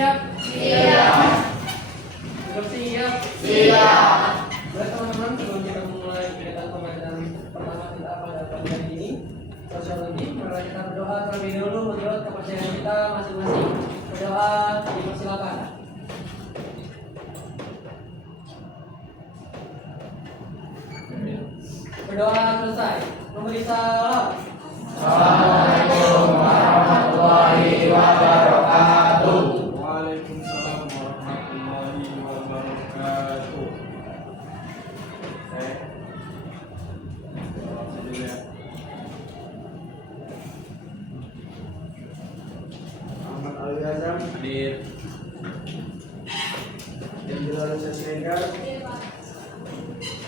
siap? Siap. Sudah siap? Siap. Baik teman-teman, sebelum kita memulai kegiatan pembelajaran pertama kita pada pagi hari ini, sosiologi, mari kita berdoa terlebih dahulu menurut kepercayaan kita masing-masing. Berdoa dipersilakan. Berdoa selesai. Memberi salam. Assalamualaikum warahmatullahi wabarakatuh. Waalaikumsalam warahmatullahi wabarakatuh. Ahmad Al-Ghazam Hadir. Jenderal Sesiregar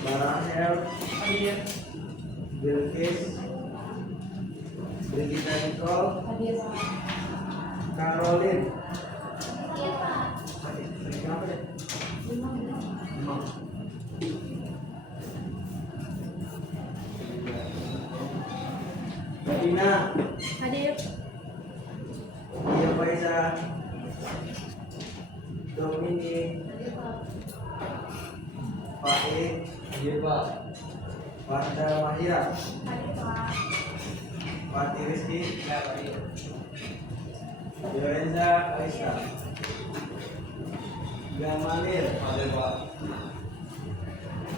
Barahel Hadir. Bilkis Brigita Nicole Caroline Kenapa deh? Dina Hadir. Dia Faiza Dominik Faik Hadir, Pak. Farda Mahira Hadir, Pak. Fatih Rizky Ya, hadir. Yorenza Aisyah Gamalil Hadir, Pak.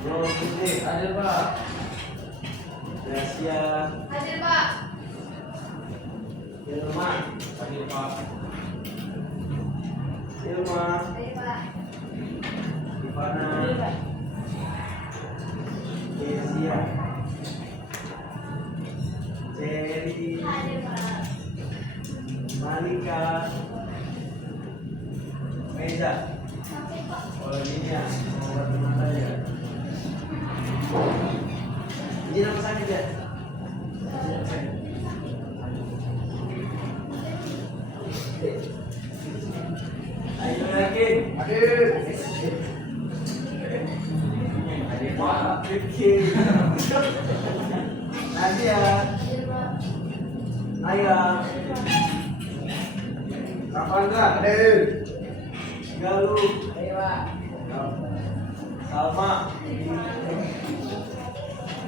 Bro Putih Hadir, Pak. Gracia Hadir, Pak. Ilma Hadir, Pak. Ilma Hadir, Pak. Ivana Hadir, Pak. Kezia Cherry Hadir, Pak. Malika Meza oh ini ya mau teman saya ini nama sakit ya ayo yakin hadir hadir Pak Rifki Nadia Hadir, Pak. Naya Kapandra hadir Galuh Hadir, Pak. Salma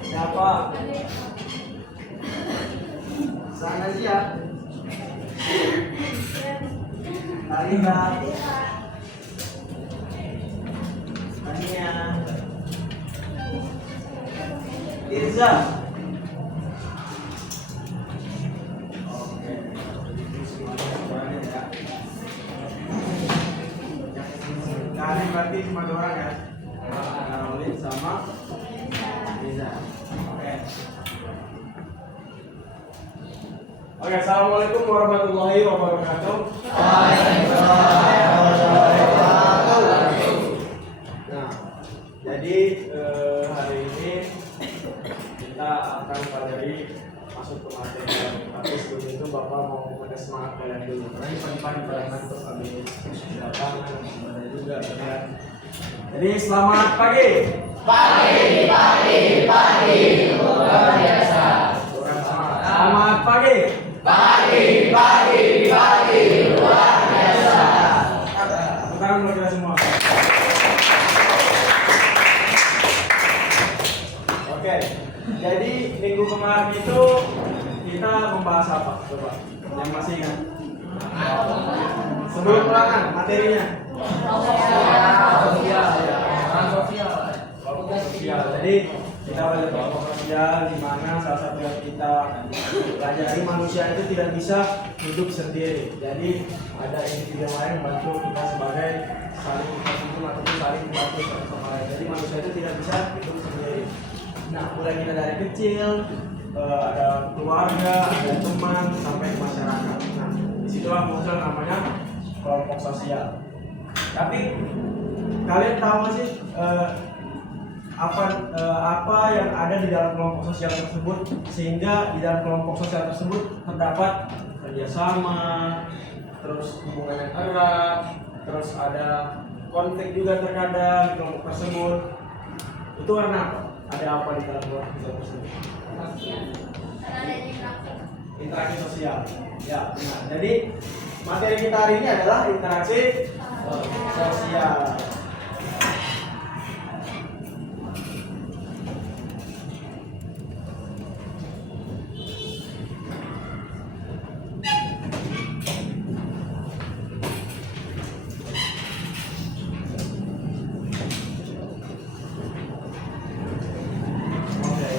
siapa Sanazia Talita Hadir, Pak. Tania Tirza oke kalian berarti cuma dua orang ya Caroline sama Tirza Oke, assalamualaikum warahmatullahi wabarakatuh. Nah, jadi hari ini kita akan pelajari masuk ke materi. Tapi sebelum itu Bapak mau pada semangat kalian dulu. Karena ini pagi-pagi pada ngantuk habis lapangan, ada juga kalian. Jadi selamat pagi. Pagi, luar biasa. Kurang semangat. Selamat pagi. Pagi, luar biasa. Tepuk tangan buat kita semua. Oke. Jadi minggu kemarin itu kita membahas apa? Coba. Yang masih ingat? Sebelum ulangan materinya. Sosial. Peran sosial. Kelompok sosial. Jadi kita belajar kelompok sosial di mana salah satu yang kita pelajari manusia itu tidak bisa hidup sendiri. Jadi ada individu yang lain membantu kita sebagai saling membantu ataupun saling membantu satu sama lain. Jadi manusia itu tidak bisa hidup sendiri. Nah, mulai kita dari kecil ada keluarga, ada teman sampai ke masyarakat. Nah, disitulah muncul namanya kelompok sosial. Tapi kalian tahu nggak sih apa yang ada di dalam kelompok sosial tersebut sehingga di dalam kelompok sosial tersebut terdapat kerjasama, terus hubungan yang erat, terus ada konflik juga terkadang di kelompok tersebut. Itu karena apa? Ada apa di dalam kelompok sosial tersebut? Karena adanya interaksi. Interaksi sosial. Ya, benar. Jadi Materi kita hari ini adalah interaksi sosial. Oke.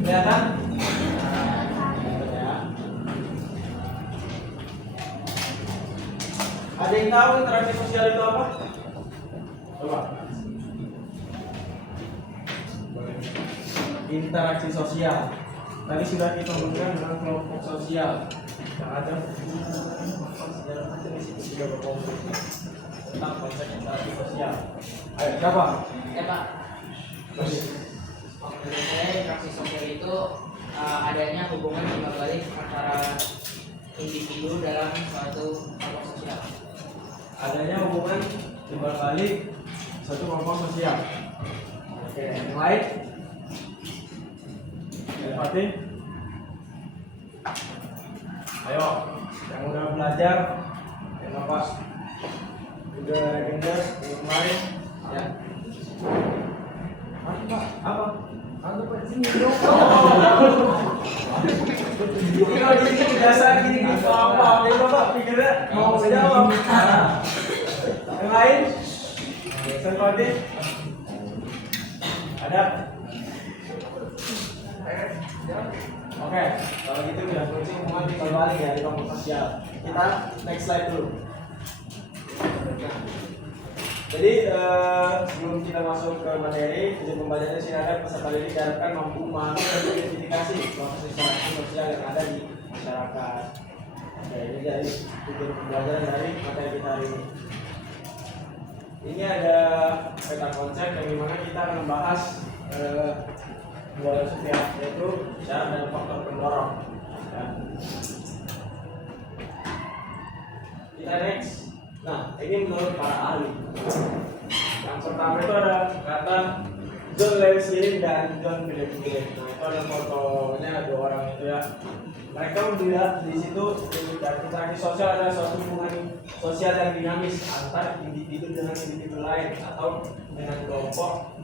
Kelihatan? Ada yang tahu interaksi sosial itu apa? Coba. Interaksi sosial. Tadi sudah kita hubungkan dengan kelompok sosial. Yang ada segala macam di situ sudah berkomunikasi tentang konsep interaksi sosial. Ayo, siapa? Ya Pak, menurut saya interaksi sosial itu adanya hubungan timbal balik antara individu dalam suatu kelompok sosial. Adanya hubungan timbal balik satu kelompok sosial. Oke, yang lain? Yang Fatih? Ayo, yang udah belajar, yang apa? Udah legenda, yang lain? Ya. Apa? Anggap aja sini dong. Kalau di sini biasa gini gitu apa? Ini Bapak pikirnya mau menjawab. Yang lain? Seperti ada? Oke, kalau gitu kita kunci hubungan timbal balik ya di kelompok sosial. Kita next slide dulu. Jadi sebelum kita masuk ke materi, izin pembacanya silakan peserta didik diharapkan mampu memahami dan mengidentifikasi proses interaksi sosial yang ada di masyarakat. Oke, ini dari tujuan pembelajaran dari materi kita hari ini. Ini ada peta konsep yang dimana kita akan membahas dua sosial, yaitu syarat dan faktor pendorong. Ya. Kita next. Nah, ini menurut para ahli. Yang pertama itu ada kata John Lewis dan John Philip Philip. Nah, itu ada fotonya dua orang itu ya. Mereka melihat di situ interaksi sosial adalah suatu hubungan sosial yang dinamis antar individu dengan individu lain atau dengan kelompok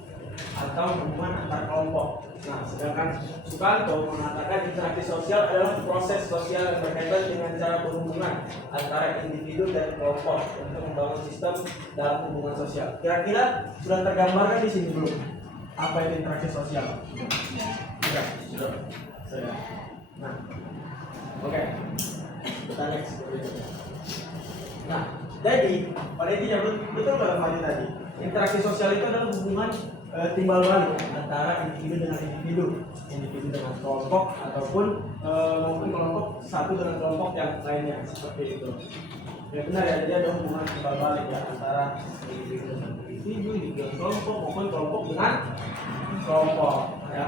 atau hubungan antar kelompok. Nah, sedangkan Sukanto mengatakan interaksi sosial adalah proses sosial yang berkaitan dengan cara berhubungan antara individu dan kelompok untuk membangun sistem dalam hubungan sosial. Kira-kira sudah tergambarkan di sini belum? Apa itu interaksi sosial? Sudah. Sudah. Nah, oke. Kita next. Nah, jadi pada intinya betul pada Fadil tadi. Interaksi sosial itu adalah hubungan timbal balik antara individu dengan individu dengan kelompok ataupun maupun kelompok satu dengan kelompok yang lainnya seperti itu. Ya benar ya, jadi ada hubungan timbal balik ya antara individu dengan individu dengan kelompok maupun kelompok dengan kelompok. Ya.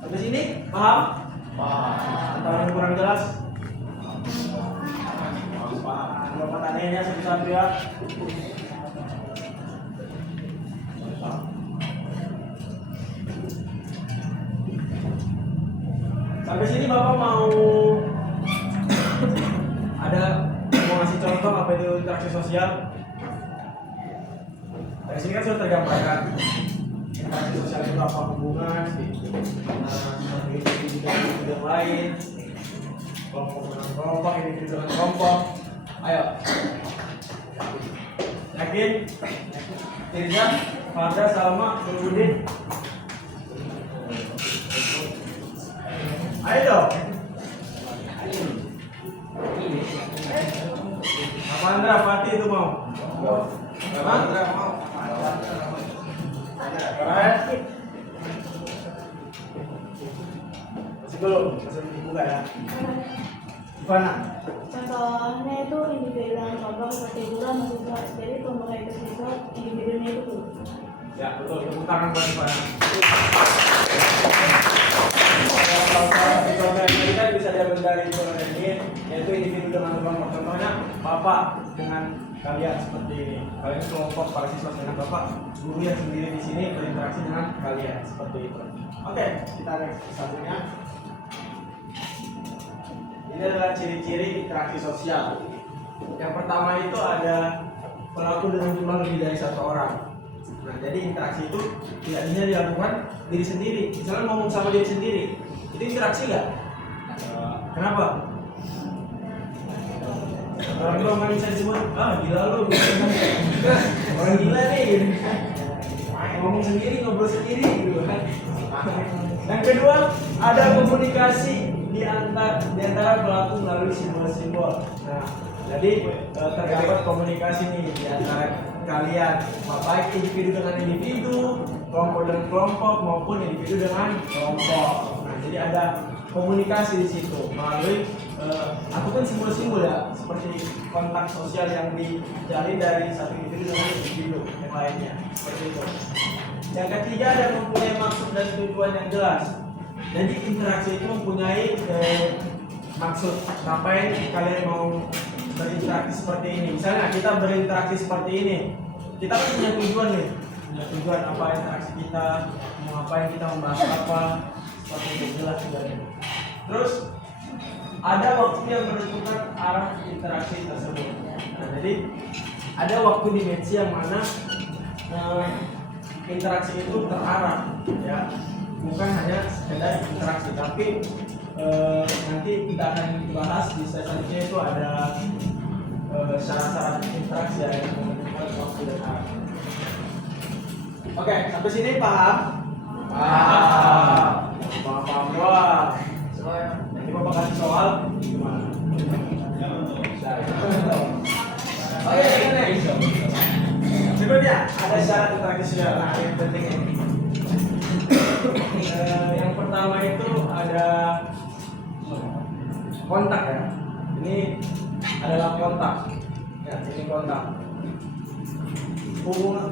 Sampai sini paham? Paham. Antara yang kurang jelas? Paham. Bapak tanyanya satu-satu ya. Sampai sini Bapak mau ngasih contoh apa itu interaksi sosial? Dari sini kan sudah tergambarkan interaksi sosial itu apa, hubungan individu dengan individu yang lain, kelompok dengan kelompok, individu dengan kelompok. Ayo, yakin? Tirza, Fadra, Salma, Nurudin. Ayo dong. Apa Andra, Fatih itu mau? Apa Andra mau? Masih belum? Masih dibuka ya? Gimana? Contohnya itu individu dengan kelompok seperti bulan mahasiswa. Jadi kelompok itu siswa, individunya itu. Ya betul, tepuk tangan buat Ivana. Contoh yang ini kan bisa diambil dari contoh ini, yaitu individu dengan kelompok. Contohnya bapak dengan kalian seperti ini. Kalian kelompok para siswa dengan bapak, guru yang sendiri di sini berinteraksi dengan kalian seperti itu. Oke, kita next satunya. Ini Ini adalah ciri-ciri interaksi sosial. Yang pertama itu ada pelaku dengan jumlah lebih dari satu orang. Nah, jadi interaksi itu tidak hanya dilakukan diri sendiri. Misalnya ngomong sama diri sendiri, itu interaksi nggak? Kenapa? Kalau nggak bisa disebut, gila lu, orang gila nih, gitu. Ngomong sendiri, ngobrol sendiri, gitu kan. Yang kedua, ada komunikasi di antara pelaku melalui simbol-simbol. Nah, jadi terdapat komunikasi nih di antara kalian, baik individu dengan individu, kelompok dengan kelompok maupun individu dengan kelompok. Nah, jadi ada komunikasi di situ melalui ataupun simbol-simbol ya, seperti kontak sosial yang dijalin dari satu individu dengan individu yang lainnya, seperti itu. Yang ketiga ada mempunyai maksud dan tujuan yang jelas. Jadi interaksi itu mempunyai maksud. Ngapain kalian mau berinteraksi seperti ini? Misalnya kita berinteraksi seperti ini, kita kan punya tujuan nih, punya tujuan apa interaksi kita, mau ngapain, kita membahas apa, seperti itu jelas tujuannya. Terus ada waktu yang menentukan arah interaksi tersebut. Nah, jadi ada waktu dimensi yang mana interaksi itu terarah, ya, bukan hanya sekedar interaksi, tapi nanti kita akan bahas di selanjutnya itu ada syarat-syarat interaksi yang menentukan waktu dan arah. Oke, sampai sini paham? Paham doang. Nanti Bapak kasih soal gimana? Oke, next. Berikutnya ada syarat interaksi sosial. Nah, yang penting ini. Yang pertama itu ada kontak ya. Ini adalah kontak. Ya, ini kontak.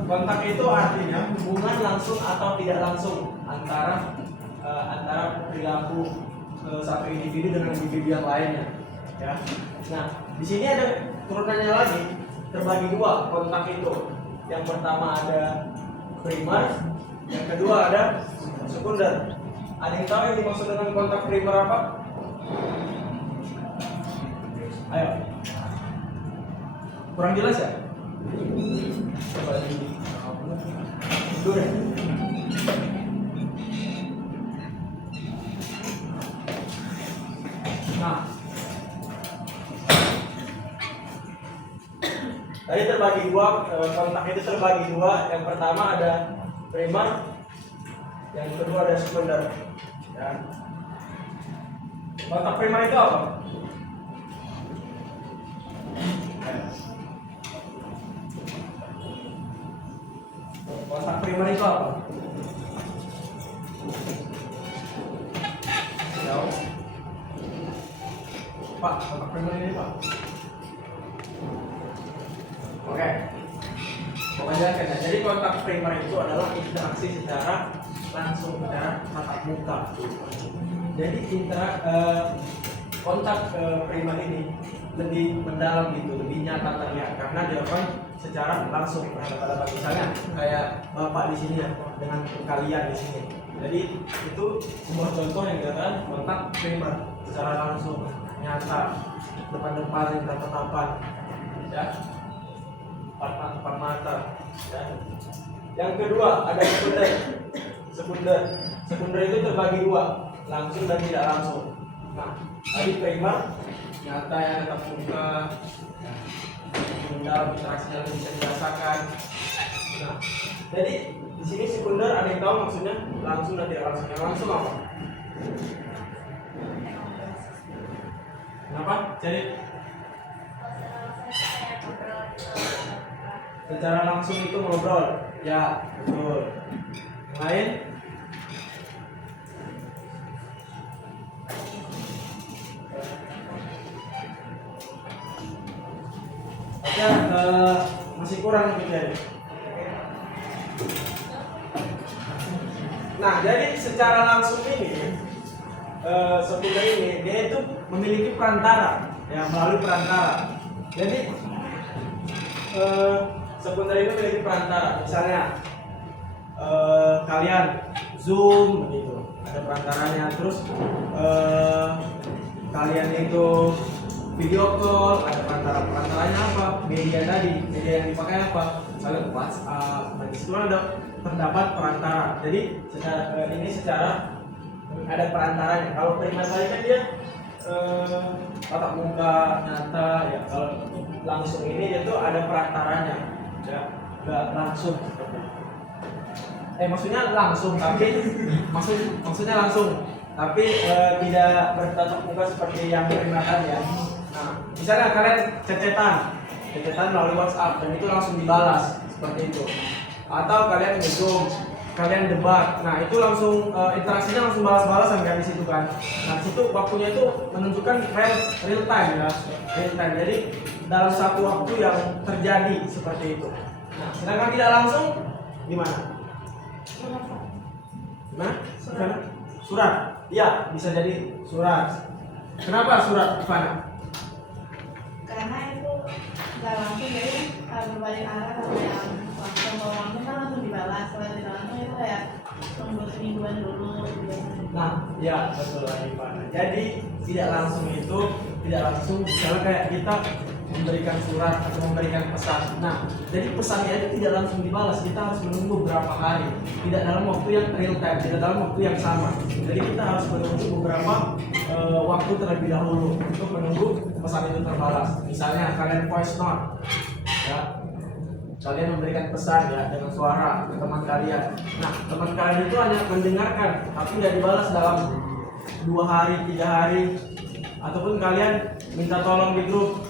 Kontak itu artinya hubungan langsung atau tidak langsung antara perilaku satu individu dengan individu yang lainnya. Ya. Nah, di sini ada turunannya lagi, terbagi dua kontak itu. Yang pertama ada primer, yang kedua ada sekunder. Ada yang tahu yang dimaksud dengan kontak primer apa? Ayo. Kurang jelas ya? Coba mundur ya. Nah, tadi terbagi dua, kontak itu terbagi dua. Yang pertama ada primer, yang kedua ada sekunder. Ya. Kontak primer itu apa? Kontak primer itu apa? Jauh. Pak, kontak primer ini Pak. Oke. Pokoknya kan. Jadi kontak primer itu adalah interaksi secara langsung, secara tatap muka. Jadi kontak primer ini lebih mendalam gitu, lebih nyata terlihat karena dilakukan secara langsung pada misalnya kayak Bapak di sini ya dengan kalian di sini. Jadi itu sebuah contoh yang dikatakan kontak primer secara langsung, nyata, depan-depan, tatap-tatapan, ya, empat mata. Ya. Yang kedua ada sekunder. Sekunder itu terbagi dua, langsung dan tidak langsung. Nah, tadi primer nyata yang tetap muka, dalam interaksinya bisa dirasakan. Nah, jadi di sini sekunder ada yang tahu maksudnya langsung dan tidak langsung. Yang langsung apa? Kenapa? Jadi secara langsung itu ngobrol, ya betul. Yang lain? Masih kurang jadi. Nah, jadi secara langsung ini sekunder ini dia itu memiliki perantara, ya, melalui perantara. Jadi sekunder ini memiliki perantara. Misalnya kalian Zoom begitu, ada perantaranya. Terus kalian itu video call, ada perantaranya apa, media tadi, media yang dipakai apa, misalnya WhatsApp. Nah, disitu ada terdapat perantara. Jadi secara ada perantaranya. Kalau primer tadi kan dia tatap muka nyata ya. Kalau langsung ini dia tuh ada perantaranya, ya nggak langsung. Maksudnya langsung, tapi maksudnya langsung, tapi tidak bertatap muka seperti yang primer tadi ya. Nah, misalnya kalian cecetan melalui WhatsApp dan itu langsung dibalas seperti itu. Atau kalian nge-zoom, kalian debat. Nah, itu langsung interaksinya langsung balas-balasan kan di situ kan. Nah, di situ waktunya itu menentukan real time ya. Real time. Jadi dalam satu waktu yang terjadi seperti itu. Nah, sedangkan tidak langsung gimana? Surat. Iya, bisa jadi surat. Kenapa surat, Ivana? Karena itu nggak langsung, jadi berbalik arah. Kalau yang langsung, kalau langsung kan langsung dibalas. Kalau yang tidak langsung itu kayak tunggu semingguan dulu biasanya. Nah, ya betul Ivana. Jadi tidak langsung itu tidak langsung, misalnya kayak kita memberikan surat atau memberikan pesan. Nah, jadi pesannya itu tidak langsung dibalas, kita harus menunggu beberapa hari, tidak dalam waktu yang real time, tidak dalam waktu yang sama. Jadi kita harus menunggu beberapa waktu terlebih dahulu untuk menunggu pesan itu terbalas. Misalnya kalian voice note, ya, kalian memberikan pesan ya dengan suara ke teman kalian. Nah, teman kalian itu hanya mendengarkan, tapi tidak dibalas dalam 2 hari, 3 hari, ataupun kalian minta tolong di grup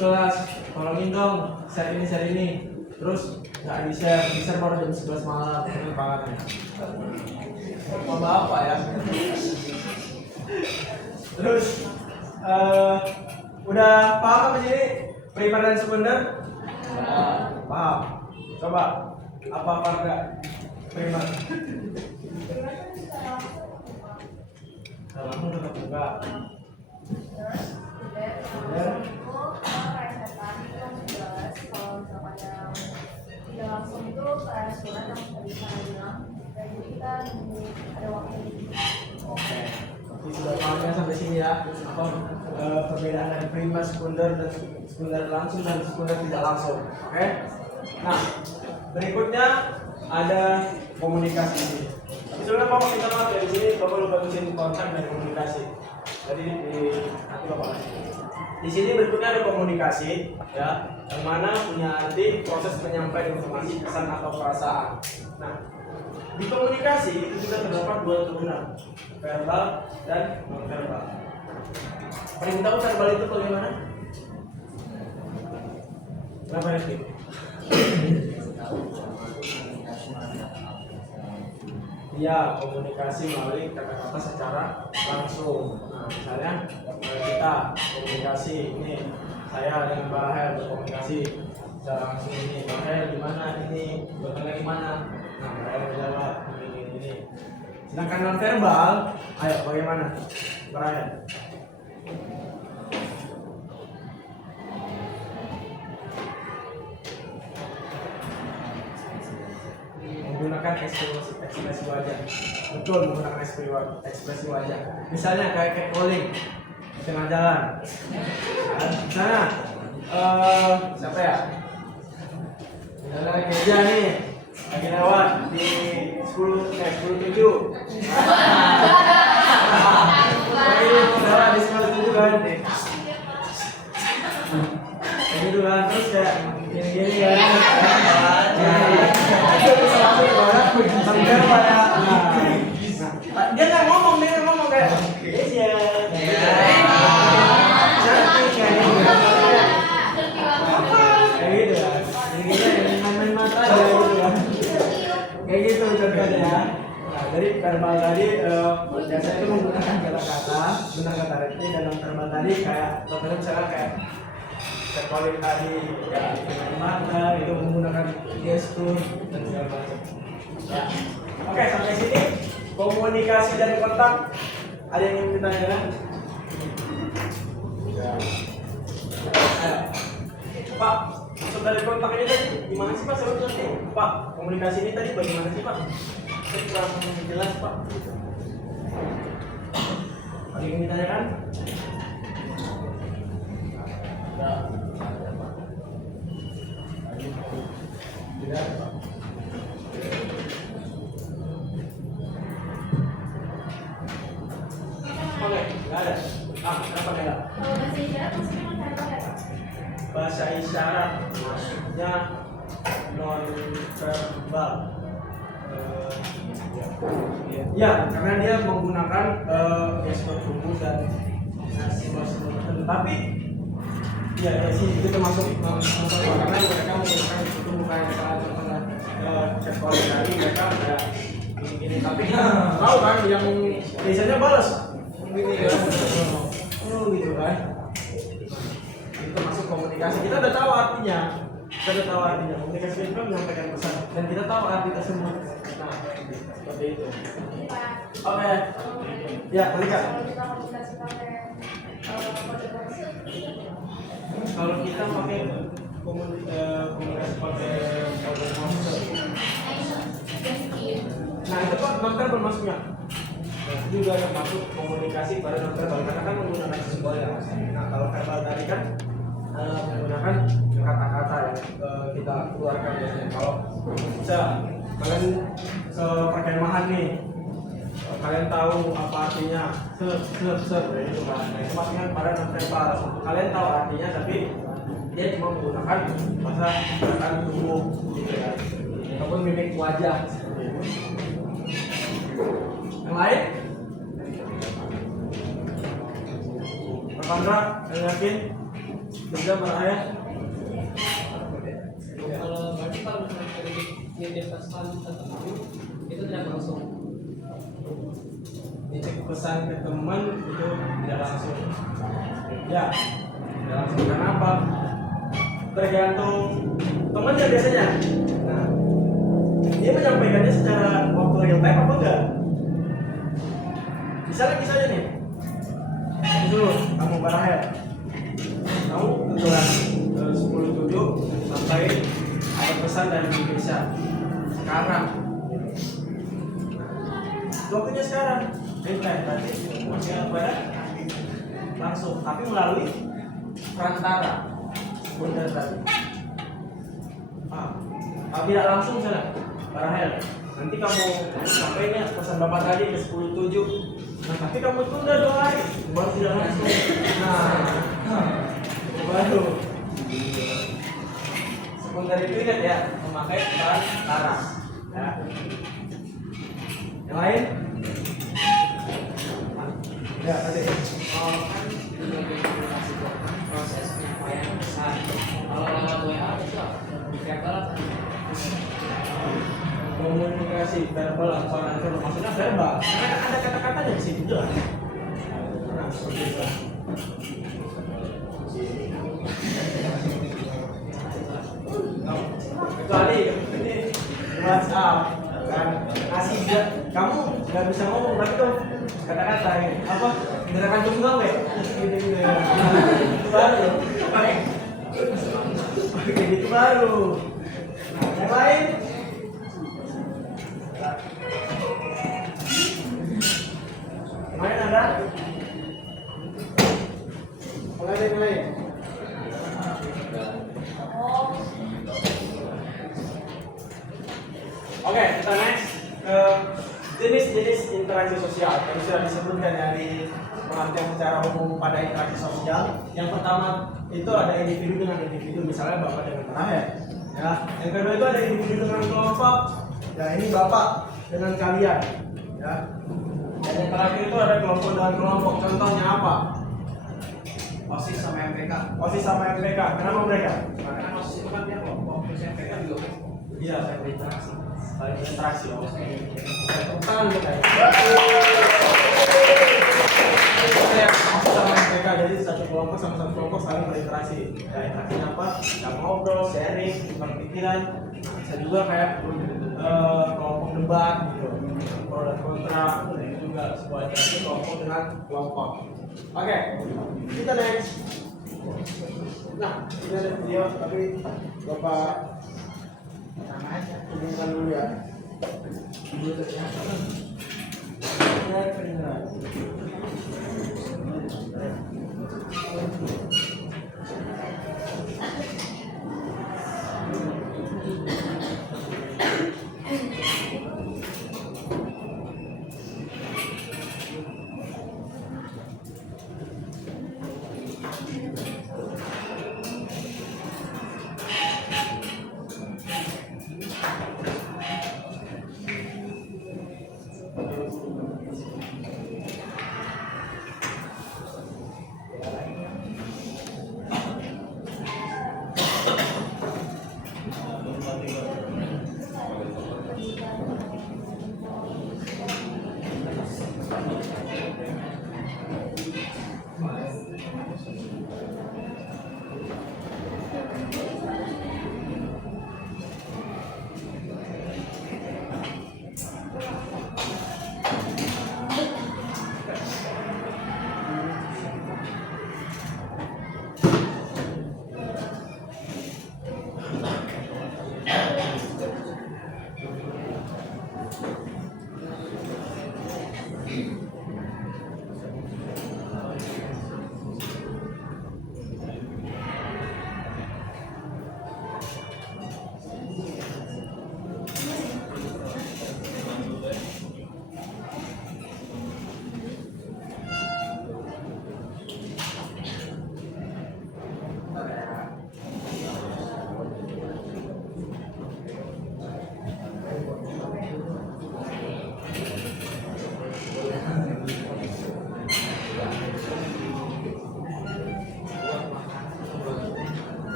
kelas, tolongin dong share ini, terus nggak di share baru jam 11 malam. Ini banget ya. Apa ya? Terus udah paham apa sih primer dan sekunder? Paham. Coba apa enggak primer? Kalau kamu tetap enggak. Tidak langsung itu kayak surat yang tadi saya bilang, jadi kita nunggu ada waktu. Oke. Jadi sudah pahamnya sampai sini ya. Apa perbedaan dari primer, sekunder dan sekunder langsung dan sekunder tidak langsung. Oke. Nah, berikutnya ada komunikasi. Sebelum Bapak kita lihat dari sini, Bapak lupa tulisin kontak dan komunikasi. Jadi nanti Bapak di sini berikutnya ada komunikasi, ya, yang mana punya arti proses penyampaian informasi, pesan atau perasaan. Nah, di komunikasi itu juga terdapat 2 turunan, verbal dan non verbal. Paling tahu verbal itu bagaimana? Kenapa Rizky? Iya, komunikasi melalui kata-kata secara langsung. Nah, misalnya kita komunikasi ini, saya dengan Mbak Rahel berkomunikasi secara langsung ini, Mbak Rahel gimana ini, betulnya gimana? Nah, Mbak Rahel menjawab ini. Sedangkan non verbal, ayo bagaimana, Mbak Rahel? Menggunakan ekspresi wajah. Betul, menggunakan ekspresi wajah. Misalnya kayak catcalling di tengah jalan. Misalnya siapa ya? Misalnya lagi kerja nih, lagi lewat di 10.7. Lagi lewat di 10.7 kan? Kayak gitu kan, terus kayak gini-gini kan. Dia nggak ngomong kayak yes ya, kayak gitu ya, jadi main mata aja gitu ya, kayak gitu contohnya. Nah, dari verbal tadi biasanya itu menggunakan kata-kata, replik, dan non verbal tadi kayak contohnya misalnya kayak catcalling tadi ya, main mata itu menggunakan gestur dan segala macam. Ya. Oke, sampai sini komunikasi dan kontak. Ada yang ingin ditanyakan? Ya. Ayo. Pak, maksud dari kontak ini tadi gimana sih Pak? Sebetulnya Pak, komunikasi ini tadi bagaimana sih Pak? Saya kurang jelas Pak. Ada yang ditanyakan? Tidak. Oke, nggak ada. Kenapa nggak ada? Kalau bahasa isyarat maksudnya verbal ya Pak? Bahasa isyarat maksudnya non verbal. Ya, karena dia menggunakan gestur tubuh dan simbol-simbol tertentu. Tapi ya sih itu termasuk karena mereka menggunakan gestur tubuh kayak misalnya sekolah dari mereka ada ini. Tapi tahu kan yang biasanya balas gini ya, gitu kan. Itu termasuk komunikasi. Kita udah tahu artinya. Komunikasi itu kan menyampaikan pesan dan kita tahu arti tersebut. Nah, seperti itu. Oke. Ya, Malika. Kalau kita komunikasi pakai kode voice, Kalau kita pakai komunikasi pakai kode voice, nah itu kan non verbal masuknya. Itu juga termasuk komunikasi pada non verbal karena kan menggunakan simbol ya. Nah, kalau verbal tadi kan menggunakan kata-kata yang kita keluarkan biasanya. Kalau bisa kalian ke perkemahan nih, kalian tahu apa artinya itu kan. Nah, itu maksudnya pada non verbal. Kalian tahu artinya tapi dia cuma menggunakan bahasa gerakan tubuh gitu ya, ataupun mimik wajah seperti itu. Yang lain? Sandra, yang yakin? Bisa berayat? Kalau berarti kalau misalnya dari nitip pesan ke teman itu tidak langsung. Nitip pesan ke teman itu tidak langsung. Ya, tidak langsung. Karena apa? Tergantung temannya biasanya. Nah, dia menyampaikannya secara waktu real time apa enggak? Misalnya nih, dulu kamu Barahel, kamu kebetulan 10.7 sampai ada pesan dari Indonesia sekarang. Waktunya sekarang, berarti masih pada langsung, tapi melalui perantara sekunder tadi. Tidak langsung misalnya, Barahel, nanti kamu sampainya pesan bapak tadi ke 10.7. Nah, tapi kamu tunda 2 hari, baru tidak langsung. Nah, baru. Sekunder itu ingat ya, memakai perantara. Ya. Yang lain? Ya, tadi. Kan juga komunikasi proses penyampaian pesan. Kalau lewat WA itu verbal apa? Komunikasi verbal atau non-verbal, maksudnya verbal. Karena ada kata-katanya di situ jelas. Nah, seperti itu. Kecuali ini WhatsApp kan kasih dia, kamu nggak bisa ngomong tapi tuh kata-kata ini apa gerakan tunggal ya gitu ya. Itu baru oke gitu baru. Nah, yang lain ada? Ada yang lain? Oke, kita next ke jenis-jenis interaksi sosial. Tadi sudah disebutkan ya di pengertian secara umum pada interaksi sosial. Yang pertama itu ada individu dengan individu, misalnya bapak dengan terakhir. Ya, yang kedua itu ada individu dengan kelompok. Ya, ini bapak dengan kalian. Ya. Dan yang terakhir itu ada kelompok dengan kelompok. Contohnya apa? OSIS sama MPK. OSIS sama MPK. Kenapa mereka? Karena OSIS itu kan dia kelompok, terus MPK juga. Iya, saya berinteraksi. Saling berinteraksi. Tepuk tangan kita. OSIS sama MPK, jadi satu kelompok sama satu kelompok saling berinteraksi. Ya, interaksinya apa? Ya, ngobrol, sharing, tukar pikiran. Nah, bisa juga kayak kelompok debat gitu. Pro dan kontra. Itu juga sebuah interaksi kelompok dengan kelompok. Oke, kita next. Nah, ini ada video tapi Bapak hubungkan dulu ya. belajar berinteraksi.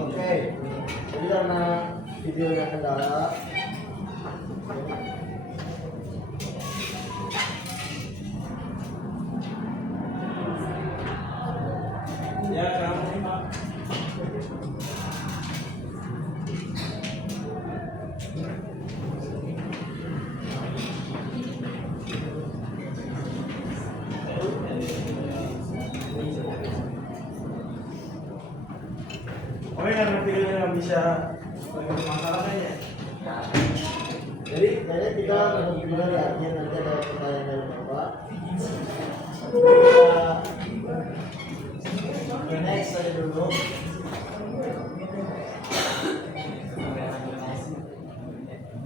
Oke, jadi karena videonya kendala, ya kamu Pak. Oke, karena videonya nggak bisa bagi masalahnya ya. Jadi kayaknya kita untuk video di akhir nanti ada pertanyaan dari Bapak. Kita next aja dulu.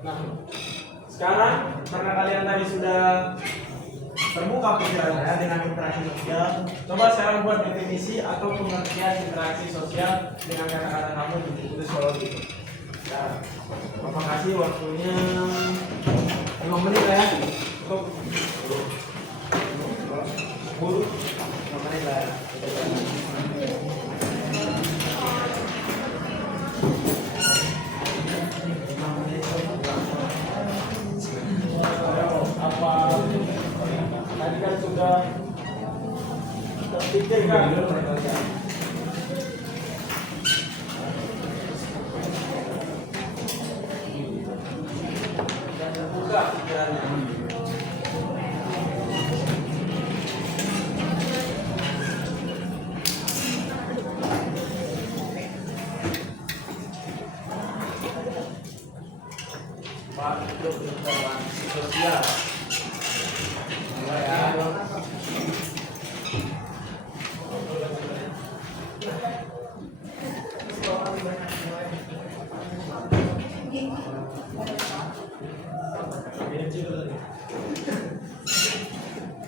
Nah, sekarang karena kalian tadi sudah terbuka pikirannya dengan interaksi sosial, coba sekarang buat definisi atau pengertian interaksi sosial dengan kata-kata kamu di buku psikologi. Nah, Bapak kasih waktunya 5 menit lah ya untuk guru 5 menit lah ya. Apa tadi kan sudah terpikirkan dan terbuka pikirannya. Pak, itu interaksi sosial. Ya.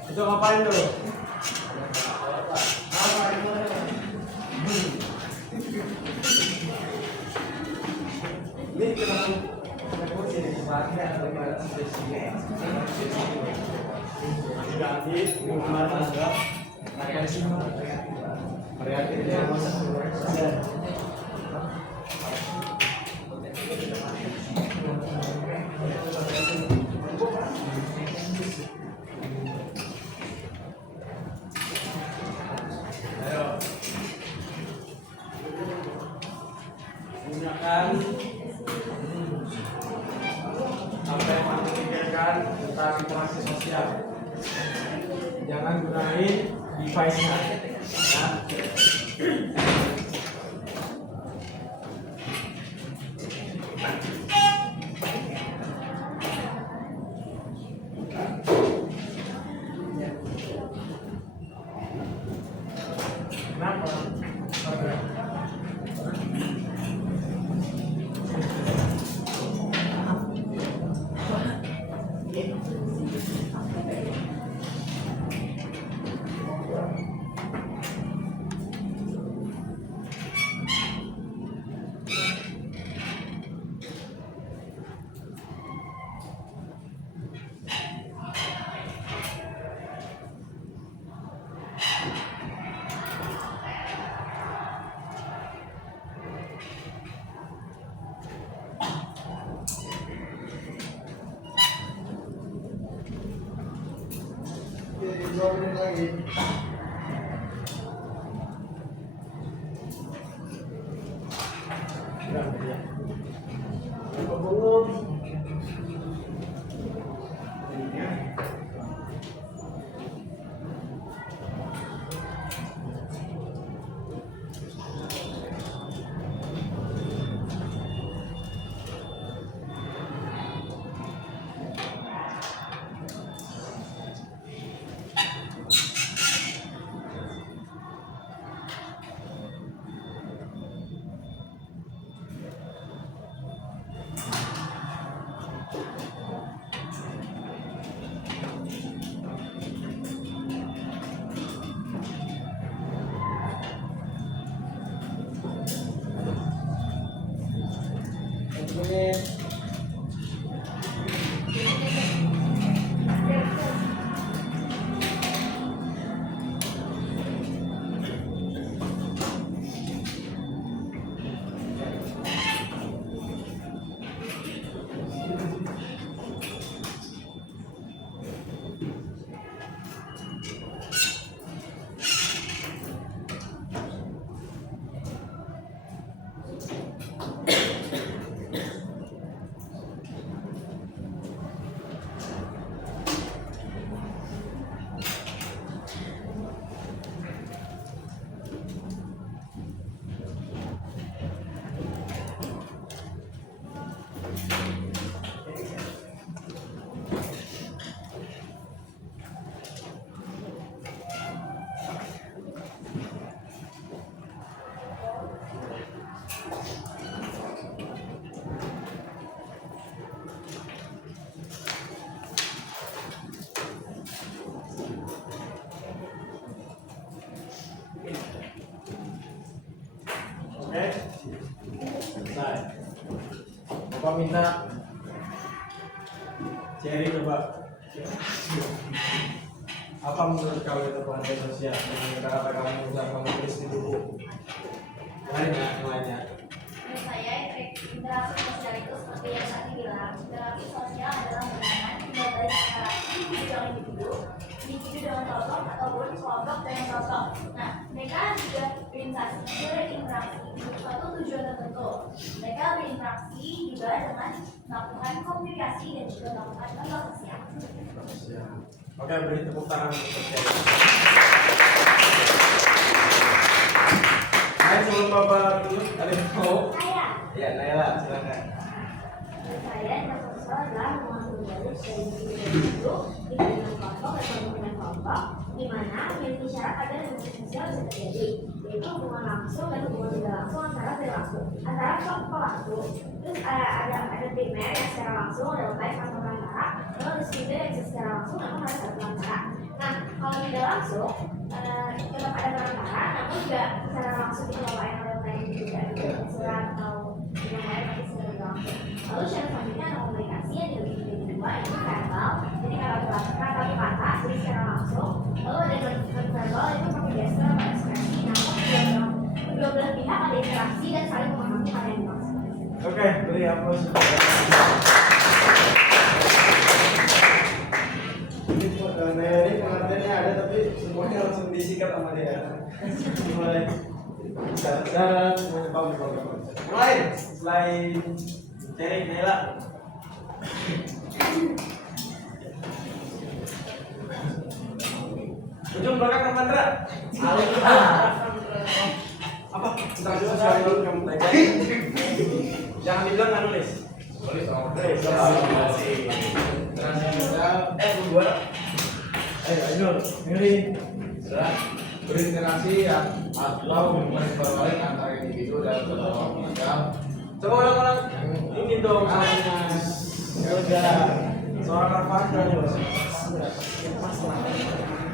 Itu ngapain dulu? Ini kenapa sini dipakai atau gimana ganti hubungan anda variatifnya gunakan sampai device-nya. Ya. Kenapa? Oke, 2 menit lagi. Belum. Menit. Oke, selesai. Bapak minta Cherry coba. Apa menurut kamu itu perantai sosial dengan kata-kata kamu yang kamu tulis di buku? Yang lainnya. Menurut saya, interaksi sosial itu seperti yang tadi bilang, interaksi sosial adalah hubungan timbal balik antara individu dengan individu dengan kelompok ataupun kelompok dengan kelompok. Nah, mereka juga berinteraksi untuk suatu tujuan tertentu. Mereka berinteraksi juga dengan melakukan komunikasi dan juga melakukan kontrol sosial. Oke, beri tepuk tangan untuk Cherry. Hai, sebelum Bapak dulu, ada yang mau? Saya, Ya, Naila, silakan. menurut saya interaksi sosial adalah mengambil balik dari individu dengan kelompok atau dengan kelompok, di mana memiliki syarat agar interaksi sosial bisa terjadi, yaitu hubungan langsung dan hubungan tidak langsung antara perilaku, antara kelompok pelaku. Terus ada primer yang secara langsung ada baik atau perantara, lalu ada sekunder yang secara langsung namun ada satu perantara. Nah, kalau tidak langsung tetap ada perantara, namun juga secara langsung itu bapak yang ada lain juga surat atau yang lain tapi secara tidak langsung. Lalu syarat selanjutnya ada komunikasi yang dibagi menjadi dua, yaitu verbal, jadi kata kata jadi secara langsung. Lalu ada non-verbal itu pakai gestur atau ekspresi, namun kedua belah pihak ada interaksi dan saling memahami hal yang dimaksud. Oke, beri aplaus. Ini pengertiannya ada tapi semuanya langsung disikat sama dia. Mulai syarat-syarat semuanya bagus. Mulai selain Cherry, Naila. Ujung belakang ke Mandra. Alif. Apa? Interaksi sosial itu kamu pelajari. Jangan dibilang nggak nulis. Nulis. Interaksi sosial. Dua. Ayo, Ainul, dengerin. Berinteraksi atau hubungan berbalik antara individu dan kelompok. Coba ulang-ulang. Ini dong soalnya. Udah. Suara Karpanda nih, Bos.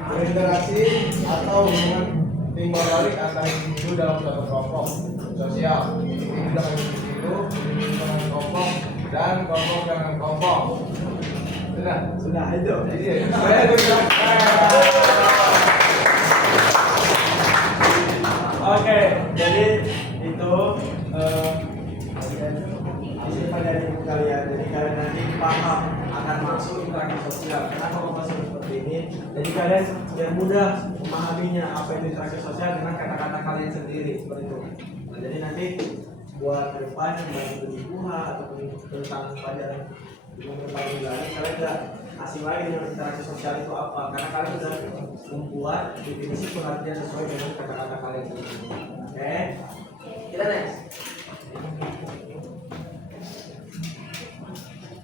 Berinteraksi atau hubungan timbal balik antara individu dalam suatu kelompok sosial, individu dengan individu dengan kelompok, dan kelompok dengan kelompok. Sudah itu. Jadi, Oke, jadi itu isi pelajaran ibu kalian. Jadi kalian nanti paham akan masuk interaksi sosial. Kenapa kok masuk seperti ini? Jadi kalian biar mudah memahaminya apa itu interaksi sosial dengan kata-kata kalian sendiri seperti itu. Nah, jadi nanti buat ke depan yang bagi buha ataupun tentang pelajaran tentang nilai, kalian udah asing lagi dengan interaksi sosial itu apa? Karena kalian sudah membuat definisi pengertian sesuai dengan kata-kata kalian sendiri. Oke, kita next.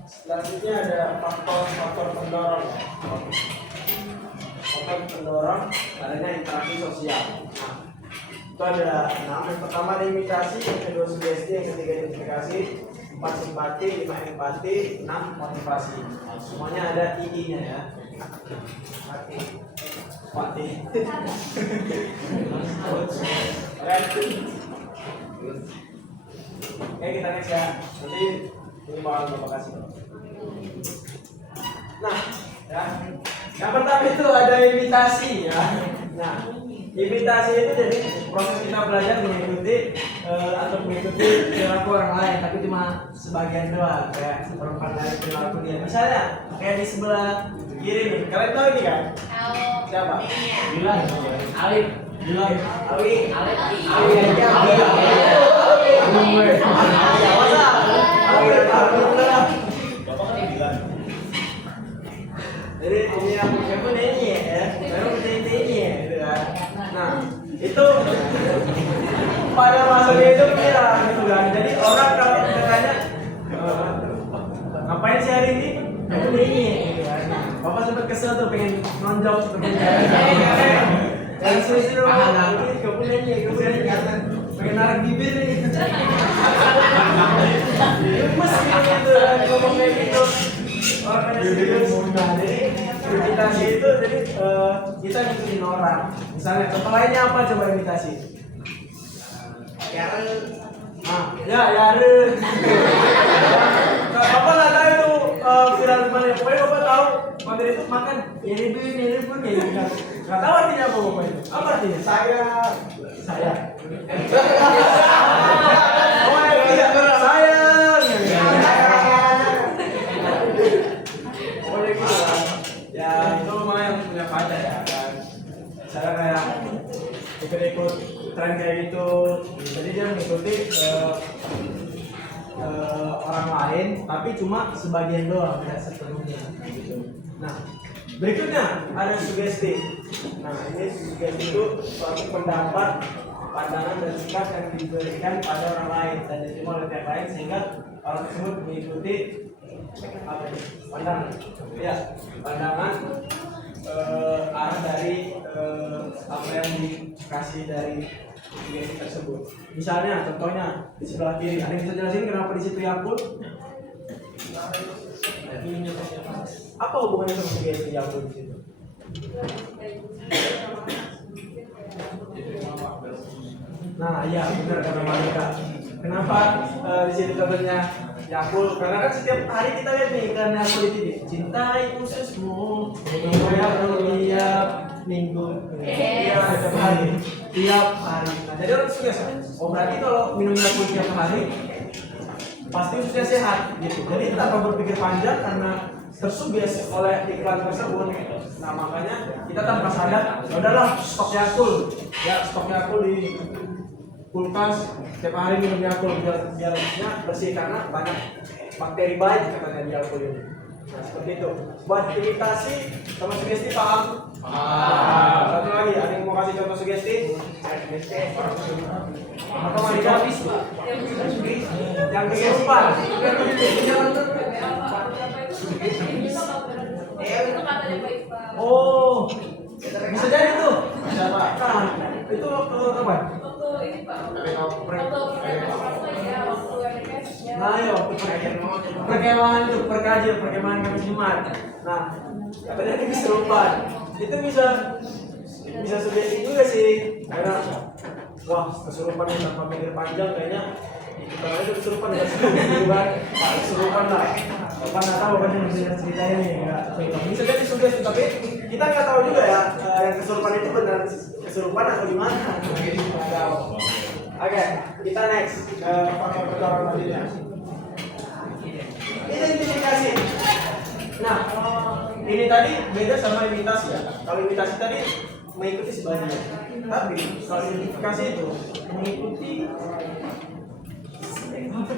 Selanjutnya ada faktor pendorong. Faktor pendorong adanya interaksi sosial. Nah, itu ada 6. Yang pertama ada imitasi, yang kedua sugesti, yang ketiga identifikasi, 4 simpati, 5 empati, 6 motivasi. Semuanya ada I-nya ya. Mati. Oke, kita next ya. Nanti ini bakal Bapak kasih. Nah, ya. Yang pertama itu ada imitasi ya. Nah, imitasi itu jadi proses kita belajar mengikuti atau mengikuti perilaku orang lain, tapi cuma sebagian doang, kayak seperempat dari perilaku dia. Misalnya kayak di sebelah kiri nih, kalian tahu ini kan? Siapa? Bilang. Alif. Bilang. Awi. Alif. Awi aja. Jadi ini yang siapa ini ya? Baru kita ini ya, gitu kan? Nah, itu pada masa hidup dia gitu kan. Jadi orang kalau ditanya ngapain sih hari ini? Aku ini gitu kan. Bapak sempat kesel tuh pengen nonjok sebenarnya. Yang sulit ini kamu nanya, pengen narik bibir nih. Gemes gitu ngomong kayak gitu. Orangnya serius. Nah, jadi imitasi itu jadi kita ngikutin orang. Misalnya contoh lainnya apa coba imitasi? Yaren. Ah, ya Yaren. Bapak nggak tahu itu viral di mana? Pokoknya Bapak tahu konten itu makan ini pun kayak gitu. Nggak tahu artinya apa Bapak itu? Apa artinya? Saya. Oh ya, sayang. Pokoknya gitu lah. Ya itu lumayan punya pacar ya kan. Saya kayak ikut tren kayak gitu. Jadi dia mengikuti orang lain, tapi cuma sebagian doang, tidak sepenuhnya. Gitu. Nah, berikutnya ada sugesti. Nah, ini sugesti itu suatu pendapat, pandangan dan sikap yang diberikan pada orang lain dan diterima oleh pihak lain sehingga orang tersebut mengikuti apa ini? Pandangan arah dari apa yang dikasih dari sugesti tersebut. Misalnya, contohnya di sebelah kiri, ada yang bisa jelasin kenapa di situ Yakult? Apa hubungannya sama sugesti Yakult di situ? Nah, iya benar kata Malika. Kenapa di sini contohnya Yakult? Karena kan setiap hari kita lihat nih iklan Yakult itu nih. Cintai ususmu, tiap minggu, tiap hari. Nah, jadi orang sukses. Oh berarti kalau minum Yakult tiap hari pasti ususnya sehat gitu. Jadi tanpa berpikir panjang karena tersugesti oleh iklan tersebut. Nah makanya kita tanpa sadar, udahlah stok Yakult, ya stok Yakult di kulkas setiap hari minum Yakult biar ususnya bersih karena banyak bakteri baik katanya di Yakult ini. Nah, seperti itu. Buat imitasi sama sugesti paham? Satu lagi, ada yang mau kasih contoh sugesti? Apa Marika? Yang kesurupan. Oh, bisa jadi tuh. Siapa? Nah, itu waktu kapan? Nah, ayo perkemahan itu, perkemahan kami Jumat. Nah, katanya ini kesurupan. Itu bisa sugesti juga sih. Karena wah, kesurupan yang tanpa mikir panjang kayaknya kalau itu kesurupan ya kesurupan lah. Bapak nggak tahu kan yang ceritanya nih nggak. Bisa jadi sugesti tapi kita nggak tahu juga ya yang kesurupan itu benar kesurupan atau gimana. Oke, kita next ke faktor selanjutnya. Identifikasi. Nah, ini tadi beda sama imitasi ya. Kalau imitasi tadi mengikuti sebanyak, tapi kalau identifikasi itu mengikuti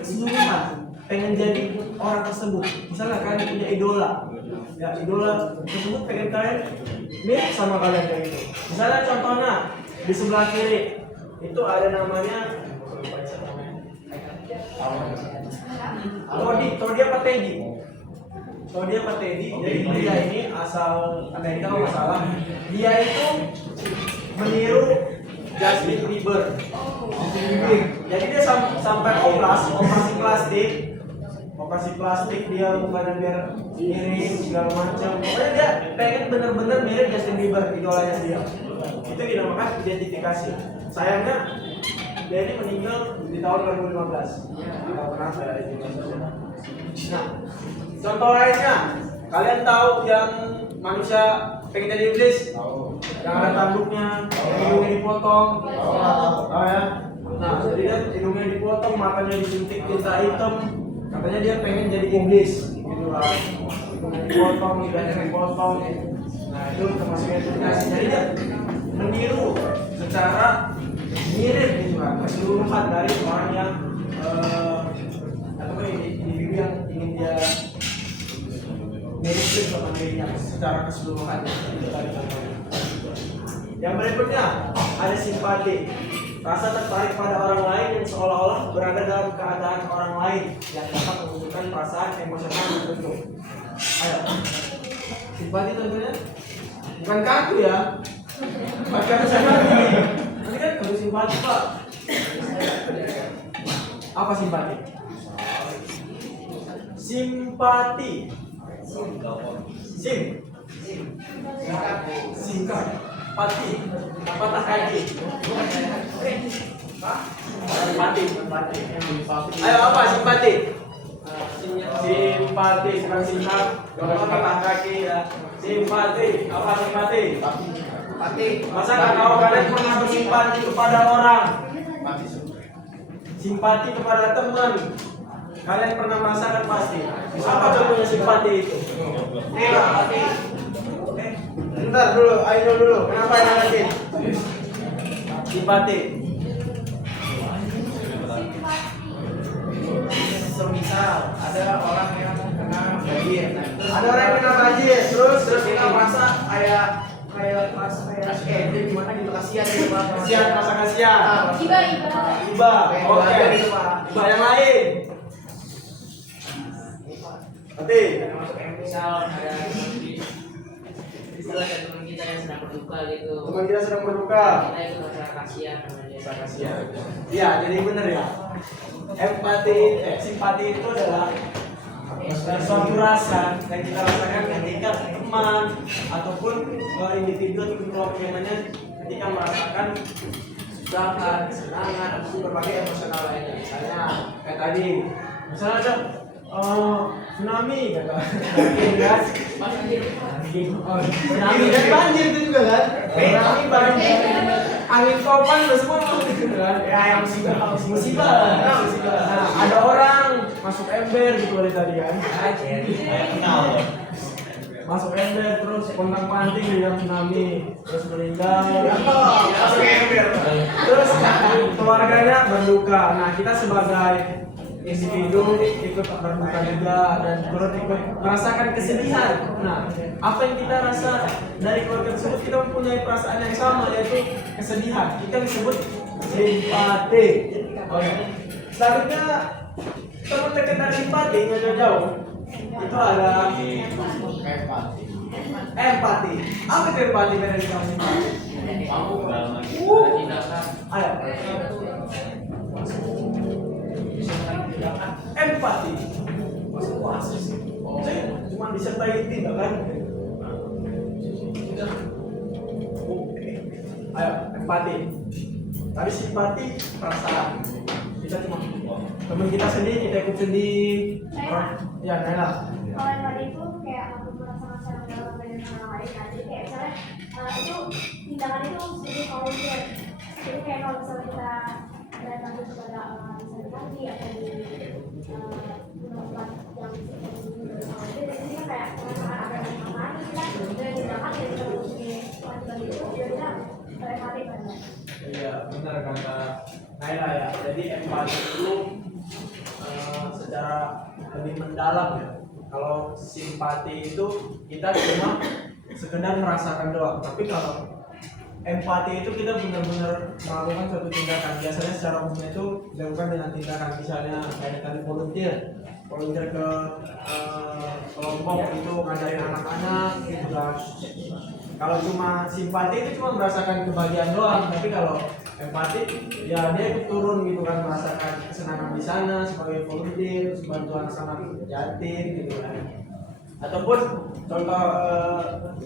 keseluruhan. Pengen jadi orang tersebut. Misalnya kalian punya idola, ya idola tersebut pengen kalian mirip sama kalian kayak gitu. Misalnya contohnya di sebelah kiri itu ada namanya Todia Patedi. Todia Patedi. Jadi dia ini asal Amerika kalau nggak salah. Dia itu meniru Justin Bieber. Jadi dia sampai operasi plastik dia bukannya biar mirip segala macam. Pokoknya dia pengen bener-bener mirip Justin Bieber, idolanya dia. Itu dinamakan identifikasi. Sayangnya dia ini meninggal di tahun 2015. Tidak pernah saya identifikasi. Nah, contoh lainnya, kalian tahu yang manusia pengen jadi iblis? Tahu. Yang ada tanduknya, hidungnya dipotong. Tahu ya? Nah, jadi dia hidungnya dipotong, matanya disuntik tinta hitam. Katanya dia pengen jadi iblis, gitu lah. Hidungnya dipotong, lidahnya dipotong. Nah, itu termasuk identifikasi. Jadi dia meniru secara mirip gitu kan, keseluruhan dari orang yang atau individu yang ingin dia mirip sama dirinya secara keseluruhan. Yang berikutnya ada simpati, rasa tertarik pada orang lain yang seolah-olah berada dalam keadaan orang lain yang dapat menunjukkan perasaan emosional tertentu. Ayo, simpati tentunya bukan kaku ya, bukan saya nanti kan harus simpati pak. Apa simpati? Simpati. Singkat. Pati. Patah kaki. Simpati. Ayo apa simpati? Simpati bukan singkat. Kalau patah kaki ya. Simpati. Apa simpati? Simpati. Masa nggak tahu kalian pernah bersimpati kepada orang? Simpati kepada teman. Kalian pernah merasakan pasti. Apa contohnya simpati itu? Simpati. Bentar dulu, ayo dulu. Kenapa yang lagi? Simpati. Semisal ada orang yang kena banjir, Ada orang yang kena banjir, terus kita merasa kayak gimana gitu, kasihan gitu Pak. kasihan, rasa kasihan. Iba. Oke. Iba yang lain. Nanti. Misal ada istilah dari teman kita yang sedang berduka gitu. Teman kita sedang berduka. Kita itu rasa kasihan namanya. Rasa kasihan. Iya, jadi benar ya. Simpati itu adalah suatu rasa yang kita rasakan ketika teman ataupun individu atau kelompok yang lainnya ketika merasakan kesusahan, kesenangan, ataupun berbagai emosional lainnya. Misalnya kayak tadi, misalnya ada tsunami kata kan, tsunami dan banjir itu juga kan, tsunami banjir, angin topan udah semua masuk gitu kan, ya yang musibah. Nah, ada orang masuk ember gitu tadi kan, masuk ember terus kontang panting di dalam tsunami terus meninggal, terus keluarganya berduka. Nah kita sebagai individu ikut berduka juga dan turut ikut merasakan kesedihan. Nah, apa yang kita rasa dari keluarga tersebut, kita mempunyai perasaan yang sama, yaitu kesedihan. Kita disebut simpati. Oke. Selanjutnya teman dekat dari simpati nggak jauh-jauh. Itu ada Empati. empati. Apa itu empati dari simpati? Tindakan Ayo. Empati. Masuk kuasa sih. Cuma disertai tidak kan? Ayo, empati. Tapi simpati perasaan. Kita cuma teman kita sedih, kita ikut sedih. Ya, Nela. Kalau yang tadi itu kayak aku merasakan secara dalam dengan orang lain kan, jadi kayak misalnya itu tindakan itu jadi volunteer, jadi kayak kalau misalnya kita datang kepada misalnya tadi atau di tempat yang volunteer, jadi kita kayak merasakan ada yang lain kita dari tindakan yang kita punya kewajiban itu jadi kita empati banget. Iya, benar kata Naila ya. Jadi empati itu secara lebih mendalam ya. Kalau simpati itu kita cuma sekedar merasakan doang. Tapi kalau empati itu kita benar-benar melakukan suatu tindakan. Biasanya secara umumnya itu dilakukan dengan tindakan. Misalnya kayak tadi volunteer ke kelompok itu ngajarin anak-anak gitu kan. Kalau cuma simpati itu cuma merasakan kebahagiaan doang, tapi kalau empati ya dia ikut turun gitu kan, merasakan kesenangan di sana sebagai volunteer, bantu anak-anak yatim gitu kan. Ataupun contoh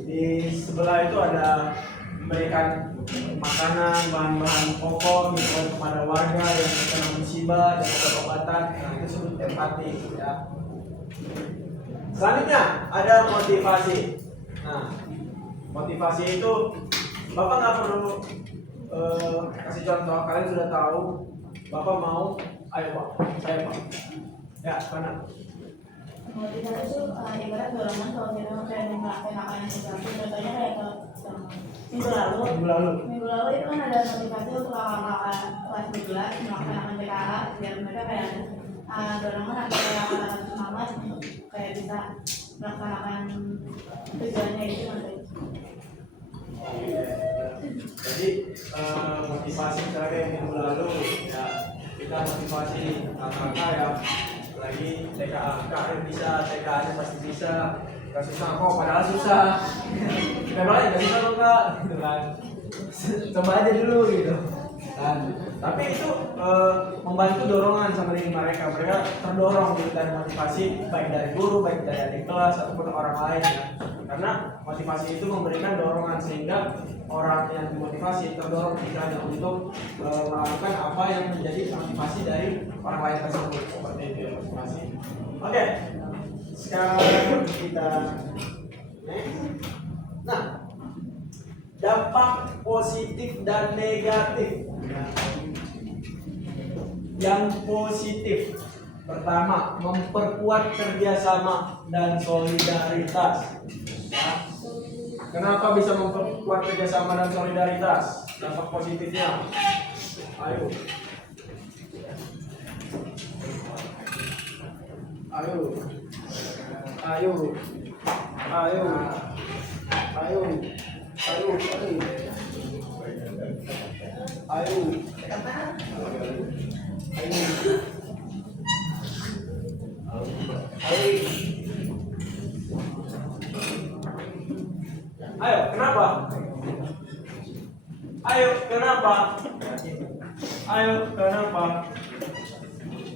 di sebelah itu ada memberikan makanan, bahan-bahan pokok gitu kan kepada warga yang terkena musibah dan obat-obatan. Nah, itu disebut empati ya. Selanjutnya ada motivasi. Nah, motivasi itu Bapak nggak perlu kasih contoh, kalian sudah tahu. Bapak mau, ayo Pak, saya Pak. Ya, mana? Motivasi itu ibarat dorongan kalau kita kayak melakukan sesuatu. Contohnya kayak ke minggu lalu itu kan ada motivasi untuk kakak-kakak kelas 12 melaksanakan PKH biar mereka kayak dorongan atau kayak semangat untuk kayak bisa melaksanakan tujuannya itu nanti. Jadi motivasi misalnya yang minggu lalu ya kita motivasi kakak ya lagi TKA, KM bisa, TKA nya pasti bisa, gak susah kok, padahal susah. Kita balik gak susah kok kak, gitu kan. Coba aja dulu gitu kan. Tapi itu membantu dorongan sama diri mereka terdorong gitu dari motivasi baik dari guru, baik dari adik kelas ataupun orang lain ya. Karena motivasi itu memberikan dorongan sehingga orang yang dimotivasi terdorong pikirannya untuk melakukan apa yang menjadi motivasi dari orang lain tersebut, seperti itu ya motivasi. Oke, sekarang kita nah dampak positif dan negatif. Yang positif pertama, memperkuat kerjasama dan solidaritas. Kenapa bisa memperkuat kerjasama dan solidaritas? Dampak positifnya, ayo, ayo, ayo, ayo, ayo, ayo, ayo, ayo, kenapa? Ayo, kenapa? Ayo, kenapa?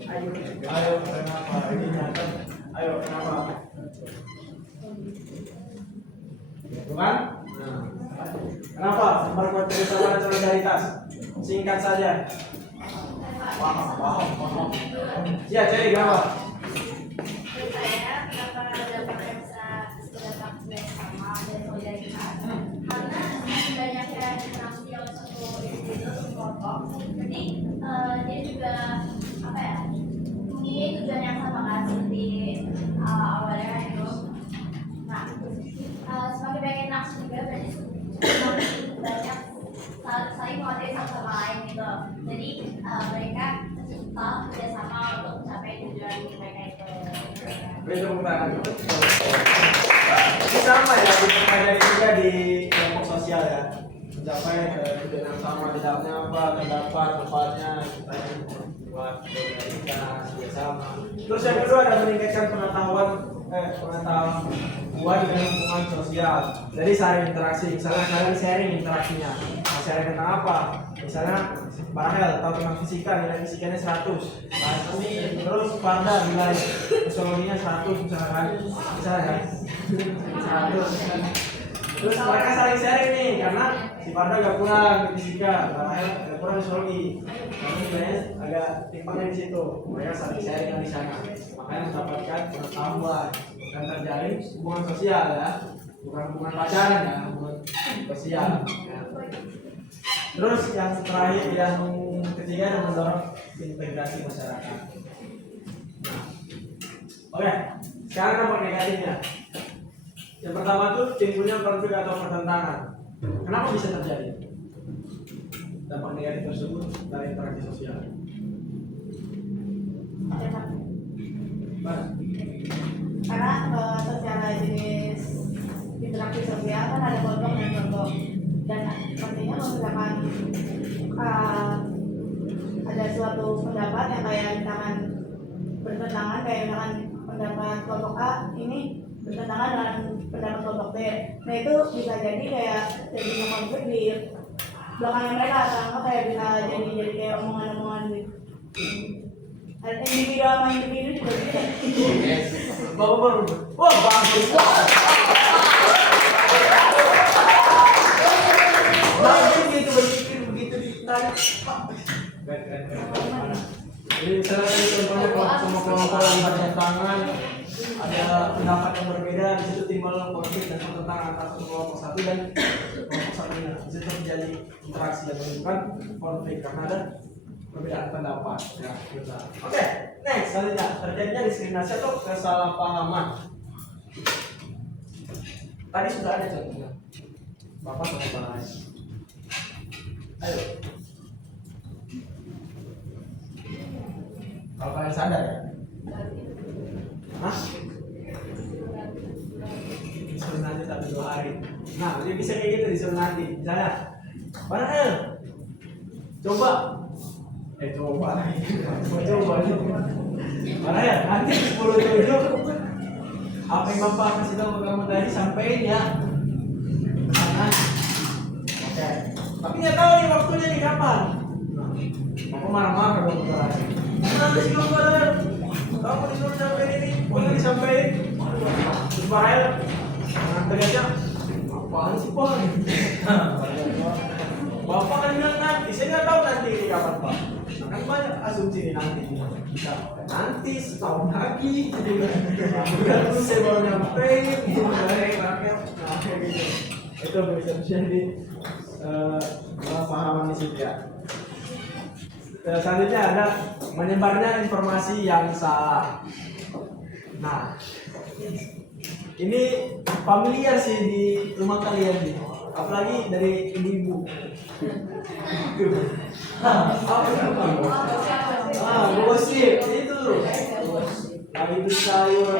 Ayo, kenapa? Ini nyata. Ayo, kenapa? Bukan? Nah. Kenapa? Memperkuat kerjasama dan solidaritas. Singkat saja. Paham. Ya, jadi kenapa? Menurut saya, kenapa dampaknya bisa berdampak bersama dan solidaritas? Karena banyaknya interaksi oleh satu individu, satu kelompok, jadi dia juga apa ya? Mempunyai tujuan yang sama kan seperti awalnya itu. Nah, semakin banyak interaksi juga berarti semakin banyak saling mengerti satu sama lain gitu. Jadi mereka kerjasama untuk mencapai tujuan mereka itu. Beri tepuk tangan. Ini sama ya, dipelajari juga di kelompok sosial ya. Mencapai tujuan yang sama, di dalamnya apa, terdapat manfaatnya, kita buat berkomunikasi bersama. Terus yang kedua ada meningkatkan pengetahuan dengan hubungan sosial. Jadi saling interaksi, misalnya kalian sharing interaksinya. Mau sharing tentang apa? Misalnya Barahel tahu tentang fisika, nilai fisikanya 100. Terus Farda nilai sosiologinya 100 misalkan. Misalnya kan? 100. Terus mereka saling sharing nih, karena si Farda gak kurang di fisika, Barahel gak kurang di sosiologi. Tapi nilainya agak timpangnya di situ. Mereka saling sharing di sana. Makanya mendapatkan pengetahuan dan terjalin hubungan sosial ya, bukan hubungan pacaran ya, hubungan sosial. Ya. Terus yang terakhir, yang ketiga adalah mendorong integrasi masyarakat. Nah, oke, sekarang dampak negatifnya. Yang pertama tuh timbulnya konflik atau pertentangan. Kenapa bisa terjadi? Dampak negatif tersebut dari interaksi sosial. Karena secara jenis interaksi sosial kan ada kelompok dan kelompok, dan artinya misalkan ada suatu pendapat yang kayak misalkan bertentangan, kayak misalkan pendapat kelompok A ini bertentangan dengan pendapat kelompok B. Nah itu bisa jadi kayak jadi konflik di belakangnya mereka, atau kayak bisa jadi kayak omongan-omongan gitu. Individu sama individu juga bisa. Bapak, wah bagus. Bagus gitu berpikir begitu ditanya. Jadi misalnya tadi contohnya kalau sama kelompok yang bertentangan, ada pendapat yang berbeda, di situ timbul konflik dan pertentangan antara kelompok satu dan kelompok satunya. Di situ terjadi interaksi yang bukan konflik karena ada perbedaan pendapat. Ya, betul. Oke, next selanjutnya terjadinya diskriminasi atau kesalahpahaman. Tadi sudah ada contohnya. Bapak sama lain. Ayo. Kalau kalian sadar ya. Hah? Disuruh nanti tapi 2 hari. Nah, dia bisa kayak gitu disuruh nanti. Misalnya, Barahel, coba lagi. Coba. Barahel, nanti 10.7 apa yang Bapak kasih tahu ke kamu tadi sampein ya. Sana. Oke. Tapi nggak tahu nih waktunya nih kapan. Bapak marah-marah kalau Bapak. Nanti sih kamu Barahel. Kamu disuruh sampein ini, boleh disampein. Terus Barahel, nanti aja. Apaan sih Pak? Bapak kan bilang nanti, saya nggak tahu nanti ini kapan Pak. Kan banyak asumsi ini nanti. Bisa nanti setahun lagi. Terus saya baru nyampein. Itu bisa jadi pemahaman di situ ya. Selanjutnya ada menyebarnya informasi yang salah. Nah, ini familiar sih di rumah kalian nih, apalagi dari ibu. Gosip itu tuh. Lagi beli sayur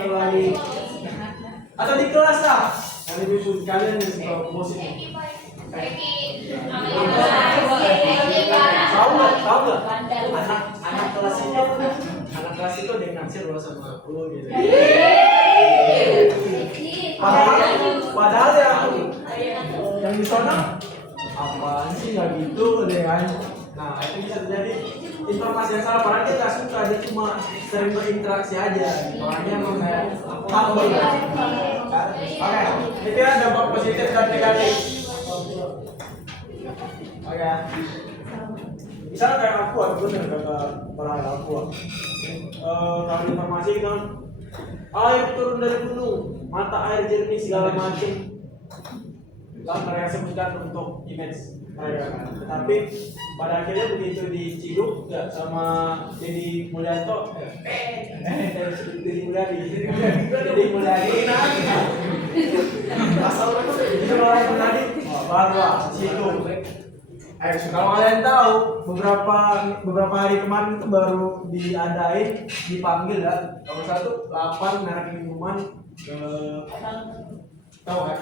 atau di kelas lah. Kali ibu kalian yang suka gosip. Tahu nggak? Anak kelas itu ada yang naksir loh sama aku gitu. Padahal yang di sana apaan sih nggak gitu deh kan. Nah itu bisa terjadi informasi yang salah, padahal dia nggak suka, dia cuma sering berinteraksi aja. Orangnya emang kayak takut ya. Oke, itu ada dampak positif dan negatif. Oke. Misalnya kayak aku bener kata orang aku. Kalau informasi kan air turun dari gunung, mata air jernih segala macam. Lah mereka sebutkan untuk image mereka kan. Tetapi pada akhirnya begitu diciduk nggak sama Deddy Mulyanto, Deddy Mulyadi, asal itu orang tadi baru situ Kalau kalian tahu beberapa hari kemarin itu baru diadain dipanggil ya. Kalau satu 8 merek minuman tahu kan?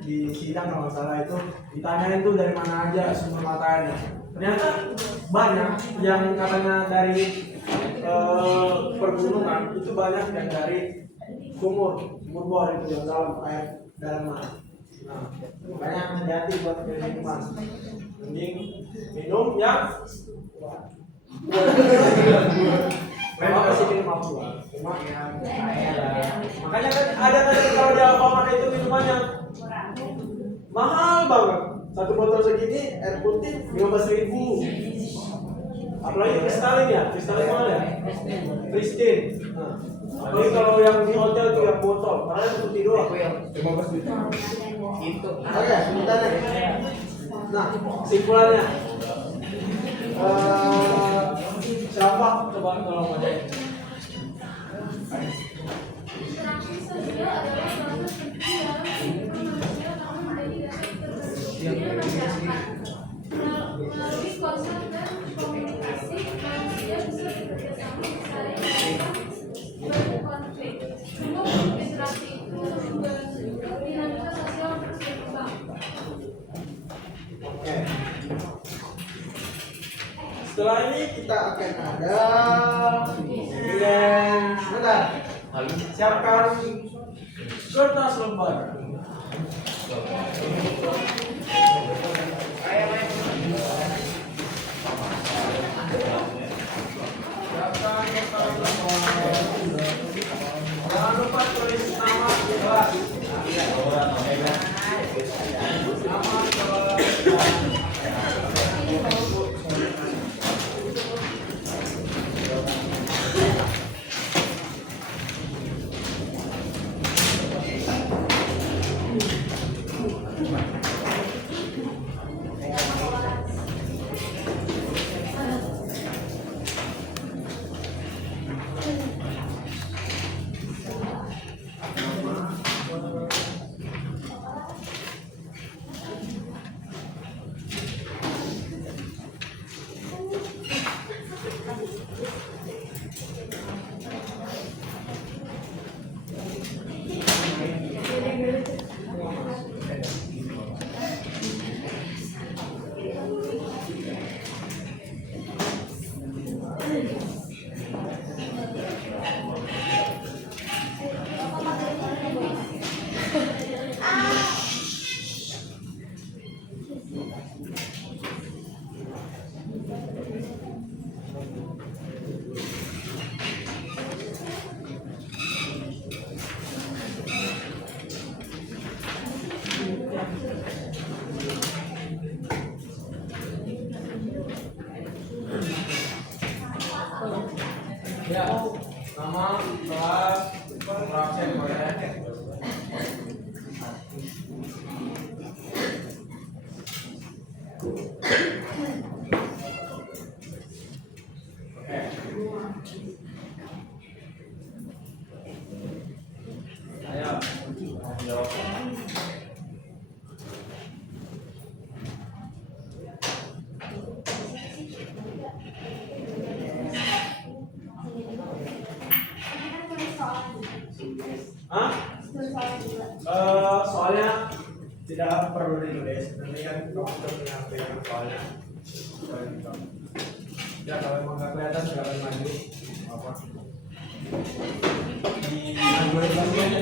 Di sidang kalau nggak salah itu ditanyain tuh dari mana aja sumber matanya. Ternyata banyak yang katanya dari pergunungan, itu banyak yang dari sumur bor itu yang dalam air dalam mana. Nah, makanya hati-hati buat minuman. Mending minum yang memang pasti minum apa? Cuma yang makanya kan ada kalau di Alfamart itu minumannya mahal banget. Satu botol segini air putih 15.000. Apalagi kristalin ya, kristalin mana ya? Pristine. Nah, apalagi kalau yang di hotel itu yang botol, karena yang putih doang. 15 juta. Itu. Oke, sebentar deh. Nah, kesimpulannya. Siapa coba tolong aja. Interaksi sosial adalah salah satu penting dalam kehidupan manusia karena menjadi dasar terbentuknya masyarakat. Melalui konsep dan komunikasi, manusia bisa bekerjasama saling berkonflik. Semua interaksi itu membentuk dinamika sosial terus berkembang. Oke. Setelah ini kita akan ada bentar. Siapkan kertas lembar. Jangan lupa tulis nama di kelas. Nama kelas. Ya, nama, kelas, absen boleh. Ayo, jawab. Hah? Soalnya tidak perlu ditulis. Nanti kan dokter menyampaikan soalnya. Ya kalau emang nggak kelihatan silakan maju. Apa? Di majuin lagi aja.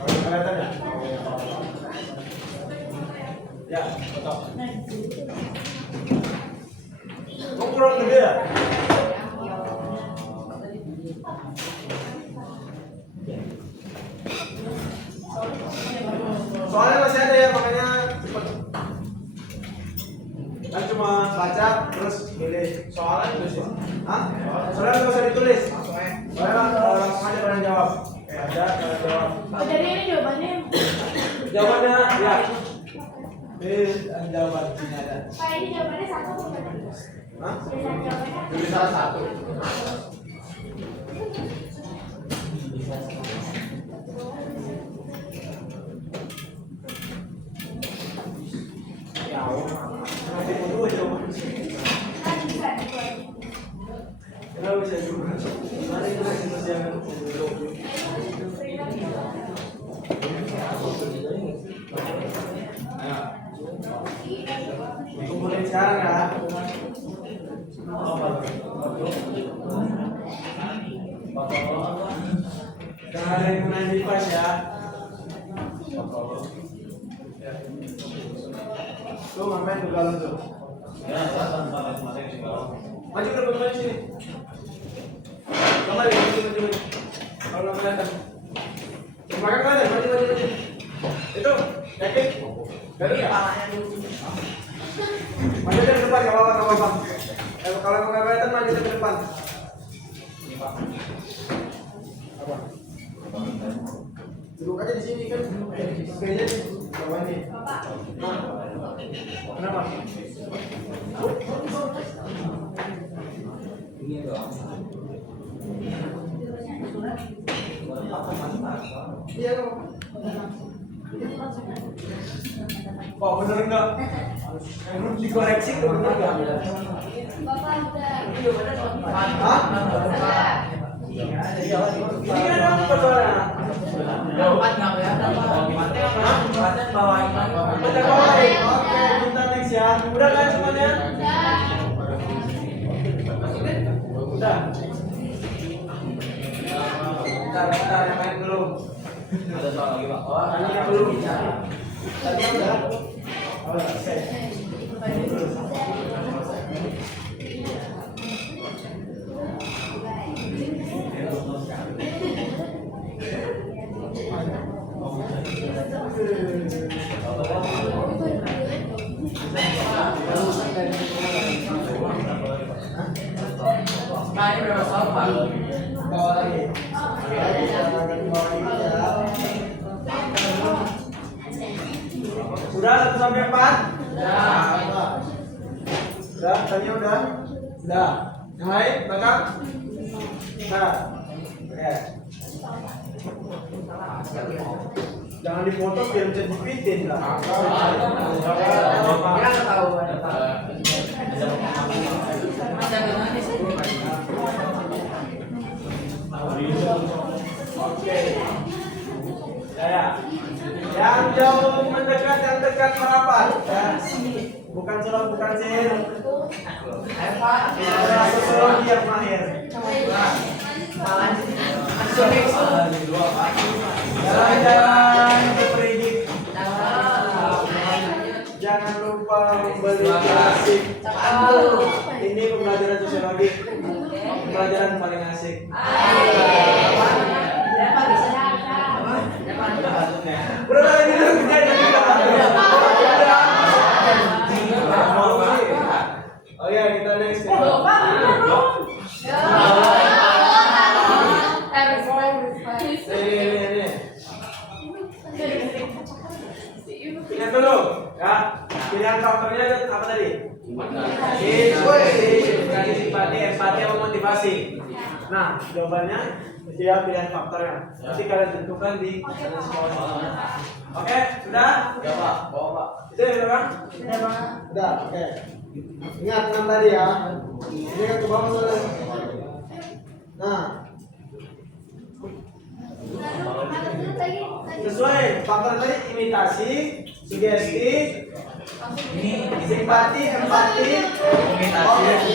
Kalau kelihatan ya? Ya, betul. Kok kurang gede ya? Soalnya masih ada ya, makanya cepet. Kan cuma baca terus pilih soalnya tulis ya. Hah? Soalnya nggak usah ditulis. Soalnya langsung aja kalian jawab. Ada kalian jawab. Oh, jadi ini jawabannya Jawabannya ya. Jawaban sini ada. Pak, ini jawabannya satu bukan? Hah? Jawabannya Tulisan 1. tahu. Nanti foto aja. Kan bisa dibuat. Kenapa bisa juga? Mana itu masih yang dulu? Dikumpulin sekarang ya. Jangan ada yang kena pas ya. Tuh ngapain tuh galon tuh? Maju ke depan sini. Kembali, maju. Kalau nggak kelihatan. Makan kelihatan, maju. Itu, yakin? Garis ya? Maju ke depan, nggak apa-apa. Kalau nggak kelihatan, maju ke depan. Apa? Duduk aja di sini kan. Kayaknya bawah ini. Nah. Kenapa? Ini doang. Iya dong. Pak bener enggak? Belum dikoreksi tuh bener enggak? Bapak udah. Hah? Ini kan dong persoalannya. Dapat nggak kelihatan Pak? Kelihatan bawain lagi. Kita bawain. Oke, kita next ya. Udah kan semuanya? Udah. Bentar, yang main belum. Ada soal lagi Pak. Oh, Tanya yang belum. Tadi udah. Oh, oke. Nah, ini berapa soal Pak? Bawa lagi. Udah 1 sampai 4? Udah, tanya udah? Udah. Yang lain, belakang? Nah. Oke. Jangan dipoto biar bisa dipitin lah. Ya tahu ada Pak. Oke. Ya. Yang jauh mendekat, yang dekat merapat. Ya. Bukan sulap, bukan sihir. Ada sosiologi yang mahir. Jalan-jalan ke Pridik. Jangan lupa membeli klasik. Ini pembelajaran sosiologi. Pembelajaran paling asik. Berapa lagi dulu kejadian Oh ya, kita next. Ingat dulu, ya. Pilihan faktornya itu apa tadi? Simpati, empati, atau motivasi. Nah, jawabannya dia pilihan faktornya. Nanti kalian tentukan di sekolah. Oke, sudah? Ya Pak, bawa Pak. Itu ya, Bang? Udah, oke. Ingat 6 tadi ya. Ini kan ke bawah dulu. Nah, sesuai faktor tadi imitasi, sugesti, simpati, empati, imitasi,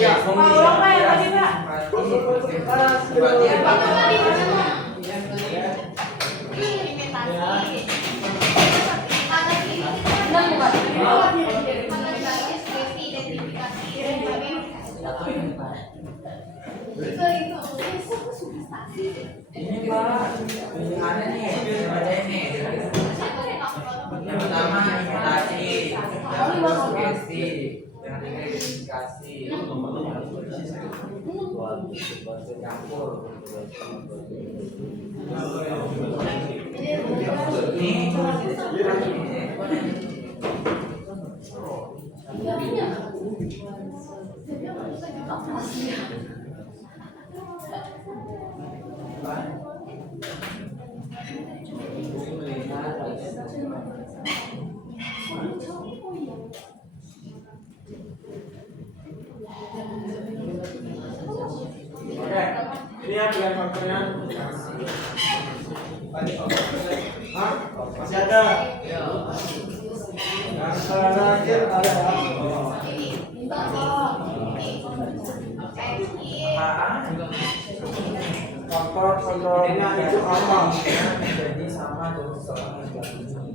Ini Pak, ada nih, bacain nih. Yang pertama imitasi, yang kedua sugesti, yang ketiga identifikasi, campur. ada ya. Faktor kontrolnya itu apa? Jadi sama dengan seorang yang sudah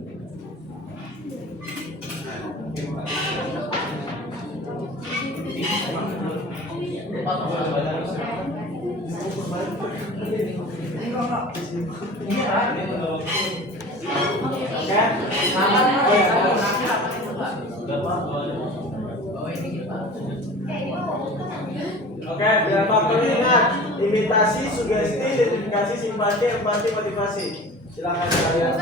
Oke, biar faktor ingat imitasi, sugesti, identifikasi, simpati, empati, motivasi. Silakan kalian.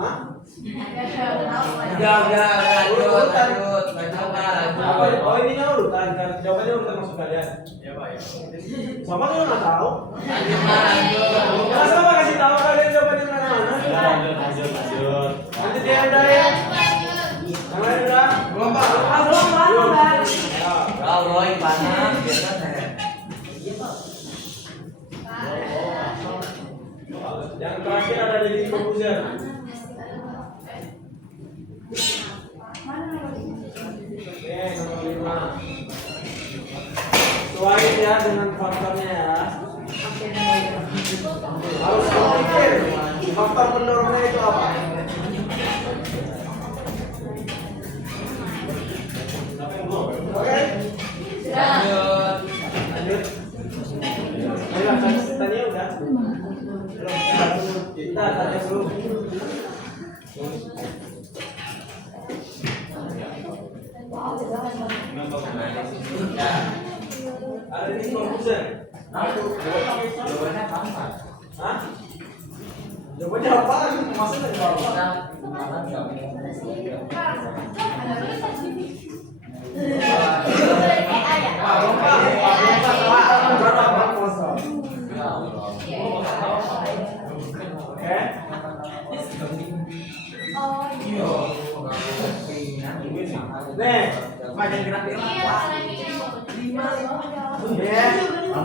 Hah? Udah, lanjut. Oh ininya urutan kan? Jawabannya urutan maksud kalian? Ya Pak ya. Sama tuh nggak tahu. Masa Pak kasih tahu kalian jawabannya mana? Lanjut. Lanjut ya udah ya. Yang lain udah? Belum Pak. Belum. Roy panas, biasa saya. Yang terakhir ada di komputer. Oke, nomor 5. Sesuaiin ya dengan faktornya ya. Harus berpikir faktor pendorongnya itu apa? Oke. Lanjut. Ayo tanya udah. Kita tanya dulu. Ada di komputer. Jawabannya apa? Hah? Jawabannya apaan? Maksudnya jawab.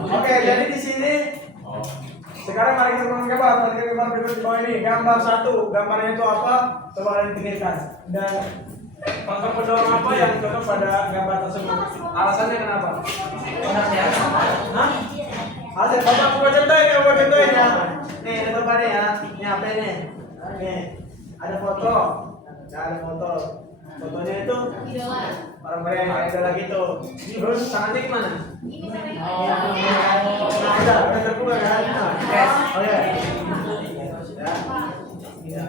Oke, jadi di sini sekarang mari kita gambar. Mari kita gambar berikut di bawah ini. Gambar 1, gambarnya itu apa? Coba kalian pikirkan. Dan faktor pendorong apa yang cocok pada gambar tersebut? Alasannya kenapa? Hah? Alasan bapak aku contohin ya. Nih, ada bapak nih ya. Ini apa ini? Nih, ada foto. Nah, ada foto. Fotonya itu orang-orang yang idola gitu. Terus tangannya gimana? Udah terbuka kan? Oh ya. Ya.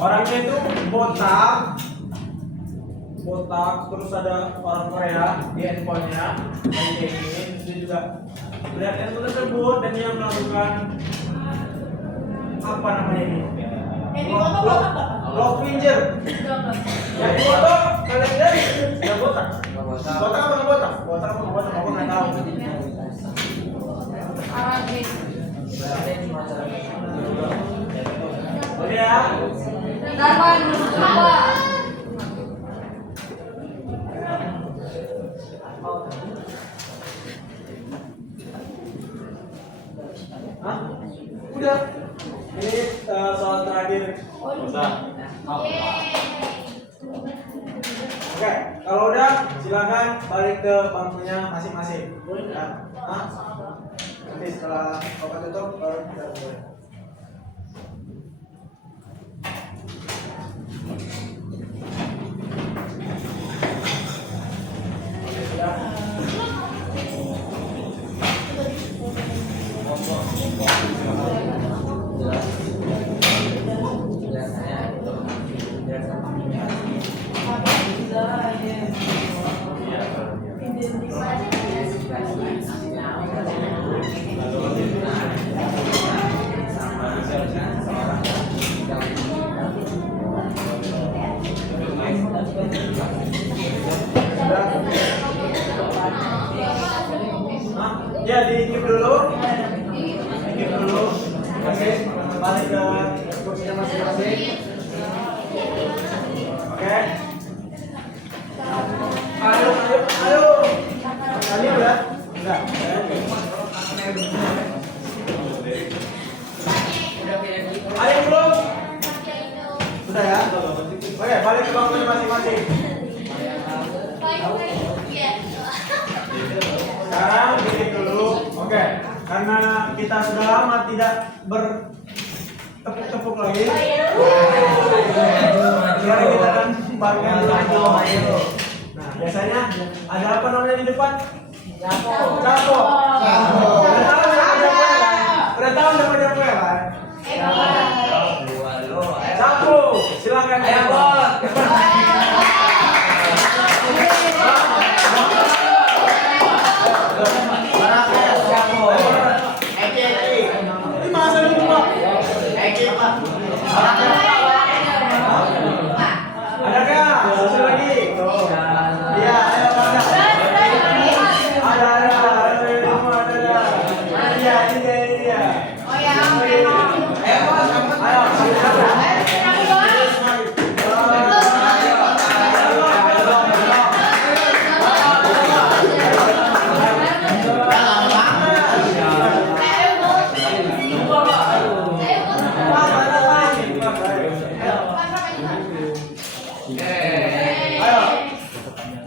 Orangnya itu botak, terus ada orang Korea di handphonenya, kayak gini, dia juga melihat handphone tersebut dan dia melakukan apa namanya ini? Lock finger. Yang di foto kalian lihat nggak botak? Botak apa nggak botak? Botak apa nggak botak? Aku nggak tahu. Oke ya. Hah? Udah. Ini soal terakhir. Oke, kalau udah silakan balik ke bangkunya masing-masing. Ya. Hah? Nanti setelah bapak tutup baru kita mulai. Oke, sudah. balik ke kursinya masing-masing. Oke. Ayo. Tadi udah? Enggak. Ayo belum? Sudah ya? Oke, balik ke bangunnya masing-masing. Sekarang bikin dulu. Oke, karena kita sudah lama tidak bertepuk-tepuk lagi. Sekarang kita akan barukan dulu. Nah, biasanya ada apa namanya di depan? Capo. Udah tahu namanya apa ya, Pak? Capo. Silakan. Ayo, Bos. Ini masa dulu, Pak. Adakah? Satu lagi. Iya, ayo ada. Iya, ini dia. Ayo, Bos. Ayo,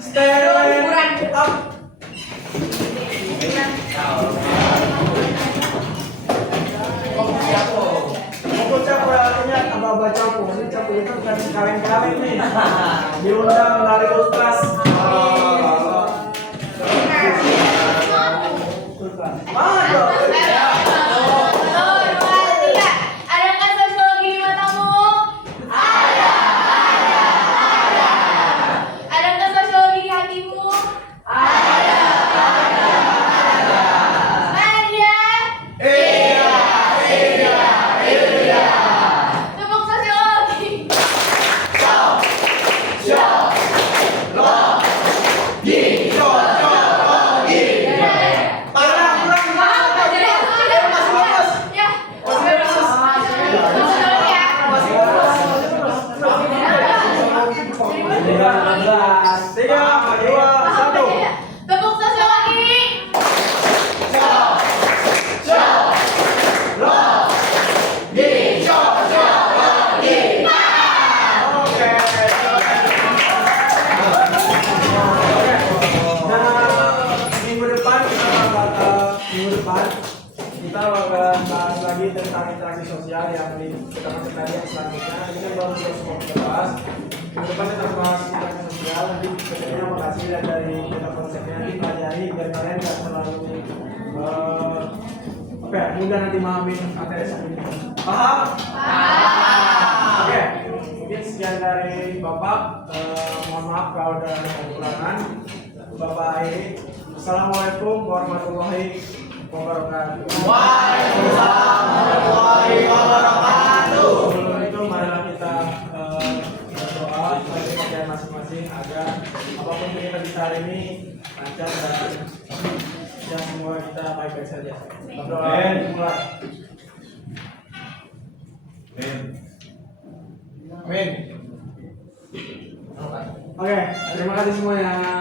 stand up. Fokus capo artinya apa capo? Ini capo itu bukan kaleng-kaleng nih. Diundang dari Ustaz. Adakah sosiologi di matamu? Adakah sosiologi di hatimu? Tepuk sosiologi. Tepuk sosiologi. Kita akan bahas lagi tentang interaksi sosial yang kita masuk tadi yang selanjutnya. Ini kan baru semua kita bahas. Minggu depan kita bahas interaksi sosial. Nanti sebenarnya makasih dari kita konsepnya dipelajari biar kalian nggak terlalu apa ya, mudah nanti memahami materi ini. Paham? Oke, mungkin sekian dari Bapak. Mohon maaf kalau ada kekurangan. Bapak Ai. Assalamualaikum warahmatullahi wabarakatuh. Waalaikumsalam warahmatullahi wabarakatuh. Sebelum itu marilah kita berdoa bagi kalian masing-masing agar apapun yang kita bisa hari ini lancar dan semua kita baik-baik saja. Berdoa mulai. Amin. Oke, terima kasih semuanya.